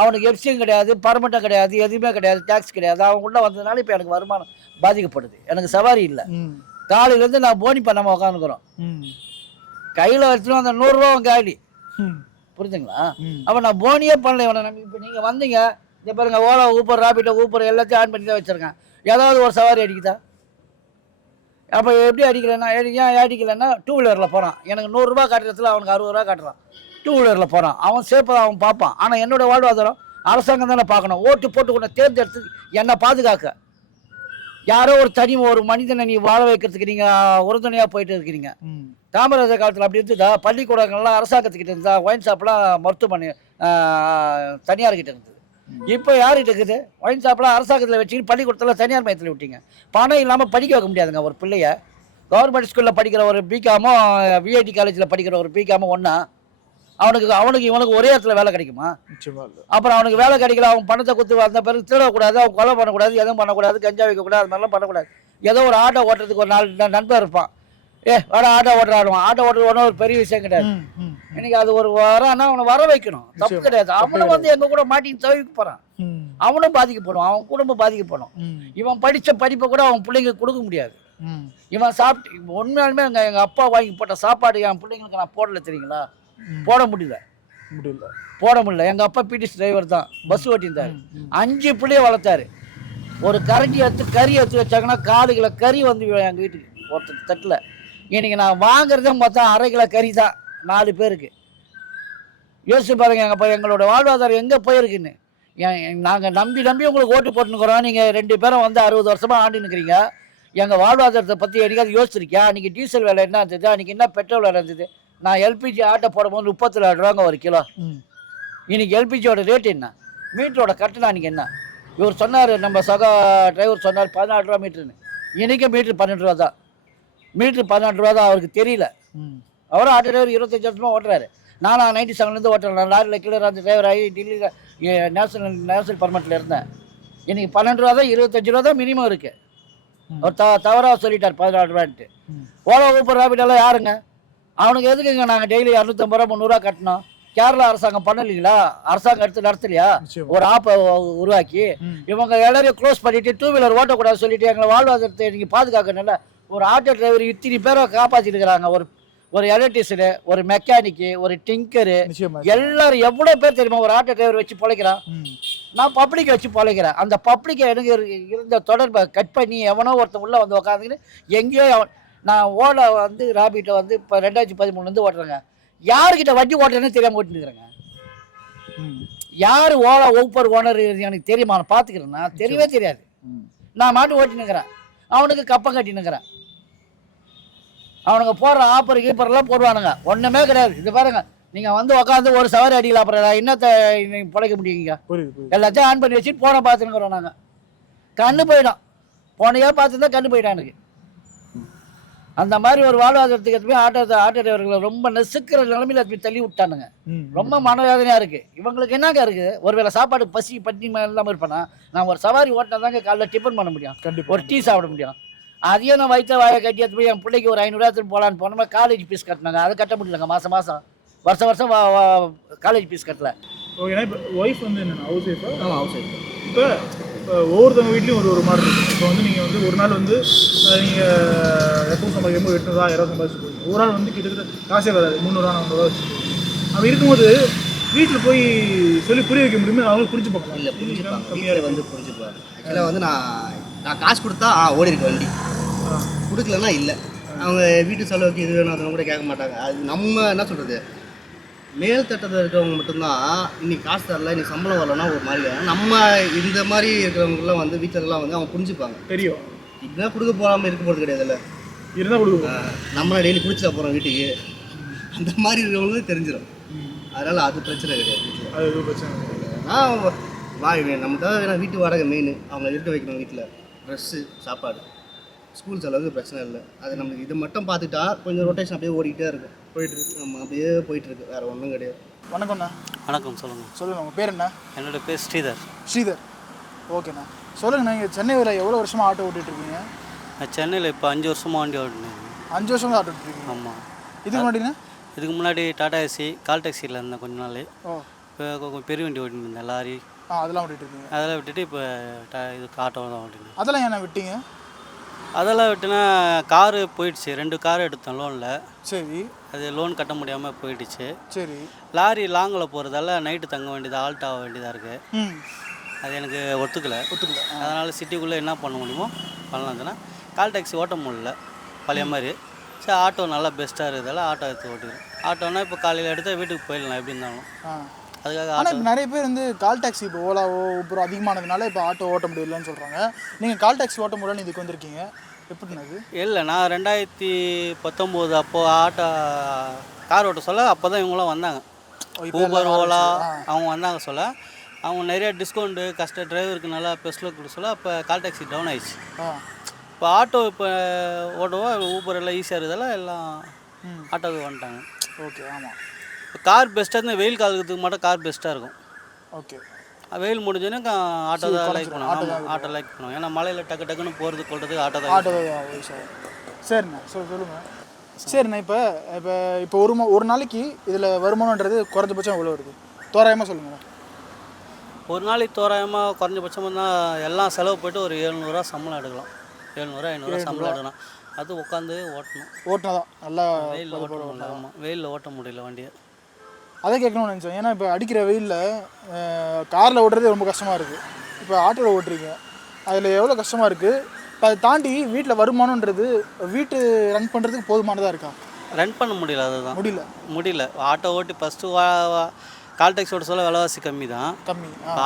அவனுக்கு எஃப்சியும் கிடையாது, பர்மனெண்ட்டும் கிடையாது, எதுவுமே கிடையாது, டேக்ஸ் கிடையாது. அவங்க உள்ள வந்ததுனால இப்போ எனக்கு வருமானம் பாதிக்கப்படுது, எனக்கு சவாரி இல்லை. காலையிலேருந்து நான் போனி பண்ணாமல் உட்காந்துக்கிறோம், கையில் வச்சுட்டு அந்த 100 ரூபா காலி, புரிஞ்சுங்களா? அப்போ நான் போனியே பண்ணல இவனை நம்பி. இப்போ நீங்கள் வந்தீங்க, இந்த பாருங்க ஓலா ஊப்பர் ராபிட்டோ ஊப்பர் எல்லாத்தையும் ஆன் பண்ணி தான் வச்சுருக்கேன். ஏதாவது ஒரு சவாரி அடிக்குதா? அப்போ எப்படி அடிக்கலைன்னா, ஏன் அடிக்கலைன்னா 2 வீலரில் போகிறான், எனக்கு 100 ரூபா காட்டுறதுல அவனுக்கு 60 ரூபா காட்டுறான். 2 வீலரில் போகிறான், அவன் சேஃபாக அவன் பார்ப்பான். ஆனால் என்னோடய வாழ்வாதாரம் அரசாங்கம் தானே பார்க்கணும். ஓட்டு போட்டு கொண்டு தேர்ந்தெடுத்து என்னை பாதுகாக்க யாரோ ஒரு மனிதனை நீ வாழ வைக்கிறதுக்கு நீங்கள் உறுதுணையாக போயிட்டு இருக்கிறீங்க. காமராஜர் காலத்தில் அப்படி இருந்ததா? பள்ளிக்கூடங்கள்லாம் அரசாங்கத்துக்கிட்ட இருந்தா, ஒயின் ஷாப்லாம் மருத்துவமனை தனியார்கிட்ட இருந்தது. இப்போ யார்கிட்ட இருக்குது? ஒயின் ஷாப்லாம் அரசாங்கத்தில் வச்சுக்கிட்டு பள்ளிக்கூடத்தில் தனியார் மையத்தில் விட்டீங்க. பணம் இல்லாமல் படிக்க வைக்க முடியாதுங்க ஒரு பிள்ளைய. கவர்மெண்ட் ஸ்கூலில் படிக்கிற ஒரு பிகாமோ, விஐடி காலேஜில் படிக்கிற ஒரு பிகாமோ ஒன்றா? இவனுக்கு ஒரே இடத்துல வேலை கிடைக்குமா? அப்புறம் அவனுக்கு வேலை கிடைக்கல, அவன் பணத்தை கொடுத்து வந்த பிறகு திருடக்கூடாது, அவன் கொலை பண்ணக்கூடாது, எதுவும் பண்ணக்கூடாது, கஞ்சா வைக்கக்கூடாது, அது மாதிரிலாம் பண்ணக்கூடாது. ஏதோ ஒரு ஆட்டோ ஓட்டுறதுக்கு ஒரு 4 நண்பர் இருப்பான், வர ஆட்டோ ஓட்டுறாடுவான். ஆட்டோ ஓட்டுறது ஒன்றும் ஒரு பெரிய விஷயம் கிடையாது. இன்னைக்கு அது ஒரு வரான்னா அவனை வர வைக்கணும், தப்பு கிடையாது. அவனும் வந்து எங்க கூட மாட்டின்னு தவிக்க போறான், அவனும் பாதிக்கப்படும், அவன் குடும்பம் பாதிக்கப்படும். இவன் படித்த படிப்பை கூட அவன் பிள்ளைங்க கொடுக்க முடியாது. இவன் சாப்பிட்டு உண்மையாலுமே எங்கள் அப்பா வாங்கி போட்ட சாப்பாடு என் பிள்ளைங்களுக்கு நான் போடல, தெரியுங்களா? போட முடியல. எங்கள் அப்பா பிடிஎஸ் டிரைவர் தான், பஸ் ஓட்டியிருந்தார். 5 பிள்ளைய வளர்த்தாரு. ஒரு கரண்டி கறி எடுத்து வச்சாங்கன்னா 4 கிலோ கறி வந்து எங்கள் வீட்டுக்கு ஒருத்தர் தட்டில். இன்னைக்கு நான் வாங்குறதே மொத்தம் 1/2 கிலோ கறி தான் 4 பேருக்கு. யோசிச்சு பாருங்க எங்களோட வாழ்வாதாரம் எங்கே போயிருக்குன்னு. நாங்கள் நம்பி உங்களுக்கு ஓட்டு போட்டுனுக்குறோம். நீங்கள் 2 பேரும் வந்து 60 வருஷமாக ஆண்டு நிற்கிறீங்க. எங்கள் வாழ்வாதாரத்தை பற்றி என்னைக்காவது யோசிச்சிருக்கியா? அன்றைக்கி டீசல் விலை என்ன இருந்தது, அன்றைக்கி என்ன பெட்ரோல் விலை இருந்தது? நான் எல்பிஜி ஆட்டோ போடும்போது 34 ரூபாங்க ஒரு கிலோ. இன்னைக்கு எல்பிஜியோட ரேட் என்ன, மீட்டரோட கட்டணம் அன்றைக்கி என்ன? இவர் சொன்னார், நம்ம சக டிரைவர் சொன்னார் 14 ரூபா மீட்டருன்னு. இன்றைக்கி மீட்ரு 12 ரூபா தான். மீட்ரு 14 ரூபா தான், அவருக்கு தெரியல. அவரும் ஆட்டோ டிரைவர் 25 வருஷமாக ஓட்டுறாரு. நானும் 97லேருந்து ஓட்டுறேன். நான் லாரியில் கீழே அந்த டிரைவர் ஆகி டெல்லியில் நேஷனல் பர்மனெண்ட்டில் இருந்தேன். இன்றைக்கி 12 ரூபா தான், 25 ரூபா தான் மினிமம் இருக்குது. அவர் தவறாக சொல்லிட்டார் 14 ரூபான்ட்டு. ஓலா ஊப்பர் ராபிடெல்லாம் யாருங்க? அவனுக்கு எதுக்குங்க நாங்கள் டெய்லி 250 ரூபா 300 கட்டணும்? கேரளா அரசாங்கம் பண்ணலைங்களா? அரசாங்கம் எடுத்து நடத்தலையா ஒரு ஆப்பை உருவாக்கி? இவங்க எல்லாரையும் க்ளோஸ் பண்ணிட்டு 2 வீலர் ஓட்டக்கூடாது சொல்லிட்டு எங்களை வாழ்வாதாரத்தை நீங்கள் பாதுகாக்கணும்ல. ஒரு ஆட்டோ டிரைவர் இத்தனை பேரை காப்பாற்றிட்டு இருக்கிறாங்க. ஒரு எலக்ட்ரிஷியனு, ஒரு மெக்கானிக்கு, ஒரு டிங்கரு, எல்லாரும் எவ்வளோ பேர் தெரியுமா ஒரு ஆட்டோ டிரைவர் வச்சு பிழைக்கிறான். நான் பப்ளிக்கை வச்சு பிழைக்கிறேன். அந்த பப்ளிக்கை எனக்கு இருந்த தொடர்பை கட் பண்ணி எவனோ ஒருத்தன் உள்ளே வந்து உக்காந்துக்கின்னு எங்கேயோ நான் ஓலா வந்து ராபிட்டை வந்து இப்போ 2013 ஓட்டுறேங்க. யாருக்கிட்ட வண்டி ஓட்டுறேன்னு தெரியாமல் ஓட்டின்னு இருக்கிறேங்க. யார் ஓலா ஊப்பர் ஓனர் எனக்கு தெரியுமா? நான் பார்த்துக்கிறேன்னா தெரியவே தெரியாது. நான் மாட்டு ஓட்டினுக்கிறேன், அவனுக்கு கப்பம் கட்டினுக்கிறேன். அவனுங்க போடுற ஆப்பர் கீப்பர்லாம் போடுவானுங்க, ஒன்றுமே கிடையாது. இது பாருங்க, நீங்கள் வந்து உட்காந்து ஒரு சவாரி அடிக்கலாம், அப்புறம் என்னத்தை பிழைக்க முடியுங்க? எல்லாத்தையும் ஆன் பண்ணி வச்சுட்டு போனை பார்த்துனுக்குறோம். நாங்கள் கண்ணு போயிடும், போனையே பார்த்துருந்தா கண்ணு போயிடும் எனக்கு. அந்த மாதிரி ஒரு வாழ்வாதாரத்துக்கு எதுவுமே ஆட்டோ டிரைவர்களை ரொம்ப நெசுக்கிற நிலைமையில போய் தள்ளி விட்டானுங்க. ரொம்ப மனவேதனையாக இருக்குது. இவங்களுக்கு என்னங்க இருக்குது? ஒருவேளை சாப்பாடு பசி பட்டி இல்லாமல் இருப்பேனா? நான் ஒரு சவாரி ஓட்டினா தாங்க காலைல டிஃபன் பண்ண முடியும், ஒரு டீ சாப்பிட முடியும். அதையும் நான் வயிற்று வாயை கட்டி எடுத்து போய் என் பிள்ளைக்கு ஒரு 500 ரூபா போகலான்னு போனோம்னா காலேஜ் ஃபீஸ் கட்டினாங்க. அதை கட்ட முடியலங்க. மாதம் வருஷம் காலேஜ் ஃபீஸ் கட்டல. ஓகேண்ணா. இப்போ ஒய்ஃப் வந்து என்னென்ன ஹவுஸ் ஒய்ஃபா? ஆமாம், ஹவுஸ் ஒய்ஃப். இப்போ ஒவ்வொருத்தவங்க வீட்லேயும் ஒரு மாதிரி இருக்கும். இப்போ வந்து நீங்கள் வந்து ஒரு நாள் வந்து நீங்கள் எப்பவும் சம்பாதிக்கும்போது 800 2000 சம்பாதிச்சு போடுங்க. ஒரு நாள் வந்து கிட்டத்தட்ட காசே வராது, 300 400 வச்சு. அப்படி இருக்கும்போது வீட்டில் போய் சொல்லி புரிய வைக்க முடியுமே? அவங்களுக்கு புரிஞ்சுப்பாங்க? இல்லை, புரிஞ்சுப்பாங்க. வீட்டில் வந்து புரிஞ்சுப்பாங்க. ஆக்சுவலாக வந்து நான் காசு கொடுத்தா ஓடி இருக்கு வண்டி, கொடுக்கலன்னா இல்லை. அவங்க வீட்டு செலவுக்கு இது வேணும் அதெல்லாம் கூட கேட்க மாட்டாங்க. அது நம்ம என்ன சொல்கிறது, மேல் தட்டத்தில் இருக்கிறவங்க மட்டும்தான் இன்னைக்கு காசு தரல, இன்னைக்கு சம்பளம் வரலன்னா ஒரு மாதிரி. நம்ம இந்த மாதிரி இருக்கிறவங்கலாம் வந்து வீட்டிலலாம் வந்து அவங்க புரிஞ்சுப்பாங்க. தெரியும் இப்படிலாம் கொடுக்க போகாமல் இருக்க போகிறது கிடையாதுல்ல, இருந்தால் கொடுக்க நம்மளை டெய்லி குடிச்சிட போகிறோம் வீட்டுக்கு, அந்த மாதிரி இருக்கிறவங்களுக்கு தெரிஞ்சிடும். அதனால் அது பிரச்சனை கிடையாது. அது எதுவும் பிரச்சனை கிடையாது. நம்ம தான் வேணா வீட்டு வாடகை மெயின், அவங்க இருக்க வைக்கணும். வீட்டில் ட்ரெஸ்ஸு, சாப்பாடு, ஸ்கூல் செலவுக்கு பிரச்சனை இல்லை. அது நம்மளுக்கு இது மட்டும் பார்த்துட்டா கொஞ்சம் ரொட்டேஷன் அப்படியே ஓடிக்கிட்டே இருக்கும், போயிட்டுருக்கு. நம்ம அப்படியே போயிட்டுருக்கு, வேறு ஒன்றும் கிடையாது. வணக்கம்ண்ணா. வணக்கம். சொல்லுங்கள். உங்கள் பேர் என்ன? என்னோட பேர் ஸ்ரீதர். ஓகேண்ணா, சொல்லுங்கண்ணா. இங்கே சென்னையில் எவ்வளோ வருஷமாக ஆட்டோ ஓட்டிகிட்ருக்கீங்க? நான் சென்னையில் இப்போ 5 வருஷமாக வண்டி ஓட்டினேன். 5 வருஷமாக ஆட்டோ ஓட்டிருக்கீங்க? ஆமாம். இதுக்கு முன்னாடிண்ணா? இதுக்கு முன்னாடி டாடா ஏசி, கால் டாக்ஸியில் இருந்தேன் கொஞ்ச நாள். ஓ. இப்போ கொஞ்சம் பெரிய வண்டி ஓட்டின்னு இருந்தேன், லாரி அதெல்லாம் ஓட்டிகிட்ருக்கீங்க? அதெல்லாம் விட்டுட்டு இப்போ இதுக்கு ஆட்டோ தான் ஓட்டினேன். அதெல்லாம் ஏன்னா விட்டீங்க? அதெல்லாம் விட்டுனா காரு போயிடுச்சு, 2 கார் எடுத்தேன் லோனில். சரி. அது லோன் கட்ட முடியாமல் போயிடுச்சு. சரி. லாரி லாங்கில் போகிறதால நைட்டு தங்க வேண்டியதாக, ஆல்ட் ஆக வேண்டியதாக இருக்குது. அது எனக்கு ஒத்துக்கலை. அதனால் சிட்டிக்குள்ளே என்ன பண்ண முடியுமோ பண்ணலாம்னா கால் டாக்ஸி ஓட்ட முடியல பழைய மாதிரி. சரி, ஆட்டோ நல்லா பெஸ்ட்டாக இருக்கிறதால ஆட்டோ எடுத்து ஓட்டுக்கிறேன். ஆட்டோனா இப்போ காலையில் எடுத்தால் வீட்டுக்கு போயிடலாம் எப்படி இருந்தாலும். அதுக்காக ஆனால் இப்போ நிறைய பேர் வந்து கால் டாக்ஸி இப்போ ஓலாவோ ஊப்பரோ அதிகமானதுனால இப்போ ஆட்டோ ஓட்ட முடியலன்னு சொல்கிறாங்க. நீங்கள் கால் டாக்ஸி ஓட்ட முடியலன்னு இதுக்கு வந்திருக்கீங்க, எப்படின்னது? இல்லை, நான் 2019 அப்போது கார் ஓட்ட சொல்ல அப்போ தான் இவங்களாம் வந்தாங்க. ஊபர், ஓலா அவங்க வந்தாங்க சொல்ல. அவங்க நிறைய டிஸ்கவுண்ட்டு டிரைவருக்கு நல்லா பெஸ்ட்டில் கொடுக்க சொல்ல அப்போ கால் டாக்ஸி டவுன் ஆயிடுச்சு. இப்போ ஆட்டோ இப்போ ஓட்டவோ ஊபர் எல்லாம் ஈஸியாக இருக்கிறதால எல்லாம் ஆட்டோவுக்கு வந்துட்டாங்க. ஓகே. ஆமாம். இப்போ கார் பெஸ்ட்டாக இருந்தால் வெயில் காலத்துக்கு மட்டும் கார் பெஸ்ட்டாக இருக்கும். ஓகே. வெயில் முடிஞ்சோன்னா ஆட்டோ தான் லைக் பண்ணுவோம். ஆட்டோ லைக் பண்ணுவோம். ஏன்னா மலையில் டக்குன்னு போகிறது கொள்றதுக்கு ஆட்டோ தான். சரிண்ணா, சொல்லுங்கள். சரிண்ணா. இப்போ ஒரு நாளைக்கு இதில் வருமானன்றது குறைஞ்சபட்சம் எவ்வளோ வருது தோராயமாக சொல்லுங்கண்ணா? ஒரு நாளைக்கு தோராயமாக குறைஞ்சபட்சமாக தான் எல்லாம் செலவு போய்ட்டு ஒரு 700 ரூபா சம்பளம் எடுக்கலாம். 700 500 சம்பளம் எடுக்கலாம். அது உட்காந்து ஓட்டினா தான் நல்லா வெயிலில் ஓட்ட முடியல. ஆமாம், வெயிலில் ஓட்ட முடியல வண்டியை. அதை கேட்கணும்னு நினச்சேன். ஏன்னா இப்போ அடிக்கிற வெயிலில் காரில் ஓட்டுறது ரொம்ப கஷ்டமாக இருக்குது. இப்போ ஆட்டோவில் ஓட்டுறீங்க, அதில் எவ்வளோ கஷ்டமாக இருக்குது. இப்போ அதை தாண்டி வீட்டில் வருமானன்றது வீட்டு ரன் பண்ணுறதுக்கு போதுமானதாக இருக்கா? ரன் பண்ண முடியல. அதுதான் முடியல. ஆட்டோ ஓட்டி ஃபஸ்ட்டு கால் டாக்ஸி ஓட்ட சொல்ல விலைவாசி கம்மி தான்.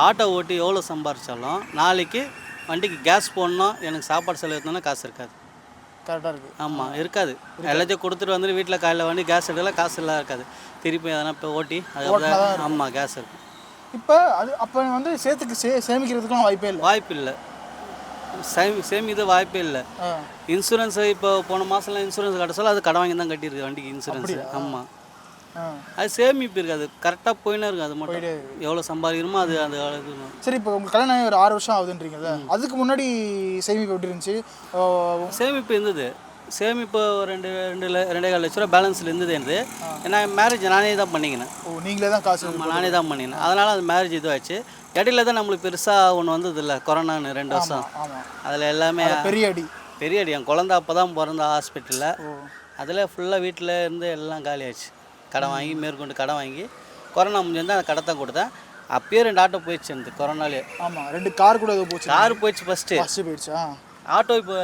ஆட்டோ ஓட்டி எவ்வளோ சம்பாரிச்சாலும் நாளைக்கு வண்டிக்கு கேஸ் போடணும், எனக்கு சாப்பாடு செலவு எடுத்தோன்னா காசு இருக்காது. கரெக்டாக இருக்குது. ஆமாம், இருக்காது. எல்லாத்தையும் கொடுத்துட்டு வந்துட்டு வீட்டில் காலையில் வண்டி கேஸ் எடுக்கலாம், காசு எல்லாம் இருக்காது. திருப்பி எதனா இப்போ ஓட்டி அது. ஆமாம், கேஸ் இருக்கும். இப்போ அது அப்போ வந்து சேமிக்கிறதுக்கும் வாய்ப்பே இல்லை. சேமிக்க வாய்ப்பே இல்லை. இன்சூரன்ஸு இப்போ போன மாதம்லாம் இன்சூரன்ஸ் கட்ட சொல்ல அது கடன் வாங்கி தான் கட்டியிருக்கு வண்டிக்கு இன்சூரன்ஸு. ஆமாம், அது சேமிப்பு இருக்காது, கரெக்டாக போயினே இருக்கும். அது மட்டும் எவ்வளோ சம்பாதிக்கிறோமோ அது அந்த அளவுக்கு. சரி, இப்போ உங்களுக்கு கல்யாணம் ஆகி ஒரு 6 வருஷம் ஆகுதுன்றீங்கல்ல, அதுக்கு முன்னாடி சேமிப்பு எப்படி இருந்துச்சு? சேமிப்பு இருந்தது. சேமிப்பு 2.25 லட்ச ரூபா பேலன்ஸில் இருந்தது எனக்கு. ஏன்னா மேரேஜ் நானே தான் பண்ணிக்கினேன். நீங்களே தான் காசு? நானே தான் பண்ணினேன். அதனால் அது மேரேஜ் இதுவாச்சு. இடையில தான் நம்மளுக்கு பெருசாக ஒன்று வந்தது இல்லை, கொரோனான்னு 2 வருஷம். அதில் எல்லாமே பெரிய அடி. என் குழந்தை அப்போ தான் பிறந்த ஹாஸ்பிட்டலில். அதில் ஃபுல்லாக வீட்டில் இருந்து எல்லாம் காலியாச்சு. கடன் வாங்கி மேற்கொண்டு கடன் வாங்கி கொரோனா முடிஞ்சு அந்த கடை தான் கொடுத்தேன். அப்பயே 2 ஆட்டோ போயிடுச்சு எனக்கு கொரோனாலே. ஆமாம், 2 கார் கூட போச்சு. கார் போயிடுச்சு ஃபஸ்ட்டு போயிடுச்சா? ஆட்டோ இப்போ